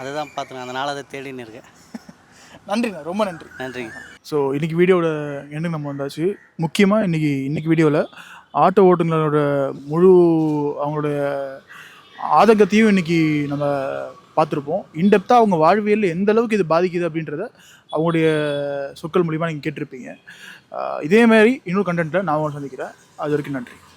அதுதான் பார்த்துங்க, அதனால் அதை தேடின்னு இருக்கேன். நன்றிண்ணா, ரொம்ப நன்றி. நன்றிங்க. ஸோ இன்றைக்கி வீடியோட எண்டுக்கு நம்ம வந்தாச்சு. முக்கியமாக இன்றைக்கி வீடியோவில் ஆட்டோ ஓட்டுநரோட முழு அவங்களுடைய ஆதங்கத்தையும் இன்றைக்கி நம்ம பார்த்துருப்போம். இன்டெப்த்தாக அவங்க வாழ்வியல் எந்த அளவுக்கு இது பாதிக்குது அப்படின்றத அவங்களுடைய சொற்கள் மூலிமா நீங்கள் கேட்டிருப்பீங்க. இதேமாதிரி இன்னொரு கண்டென்ட்டில் நான் சந்திக்கிறேன். அது வரைக்கும் நன்றி.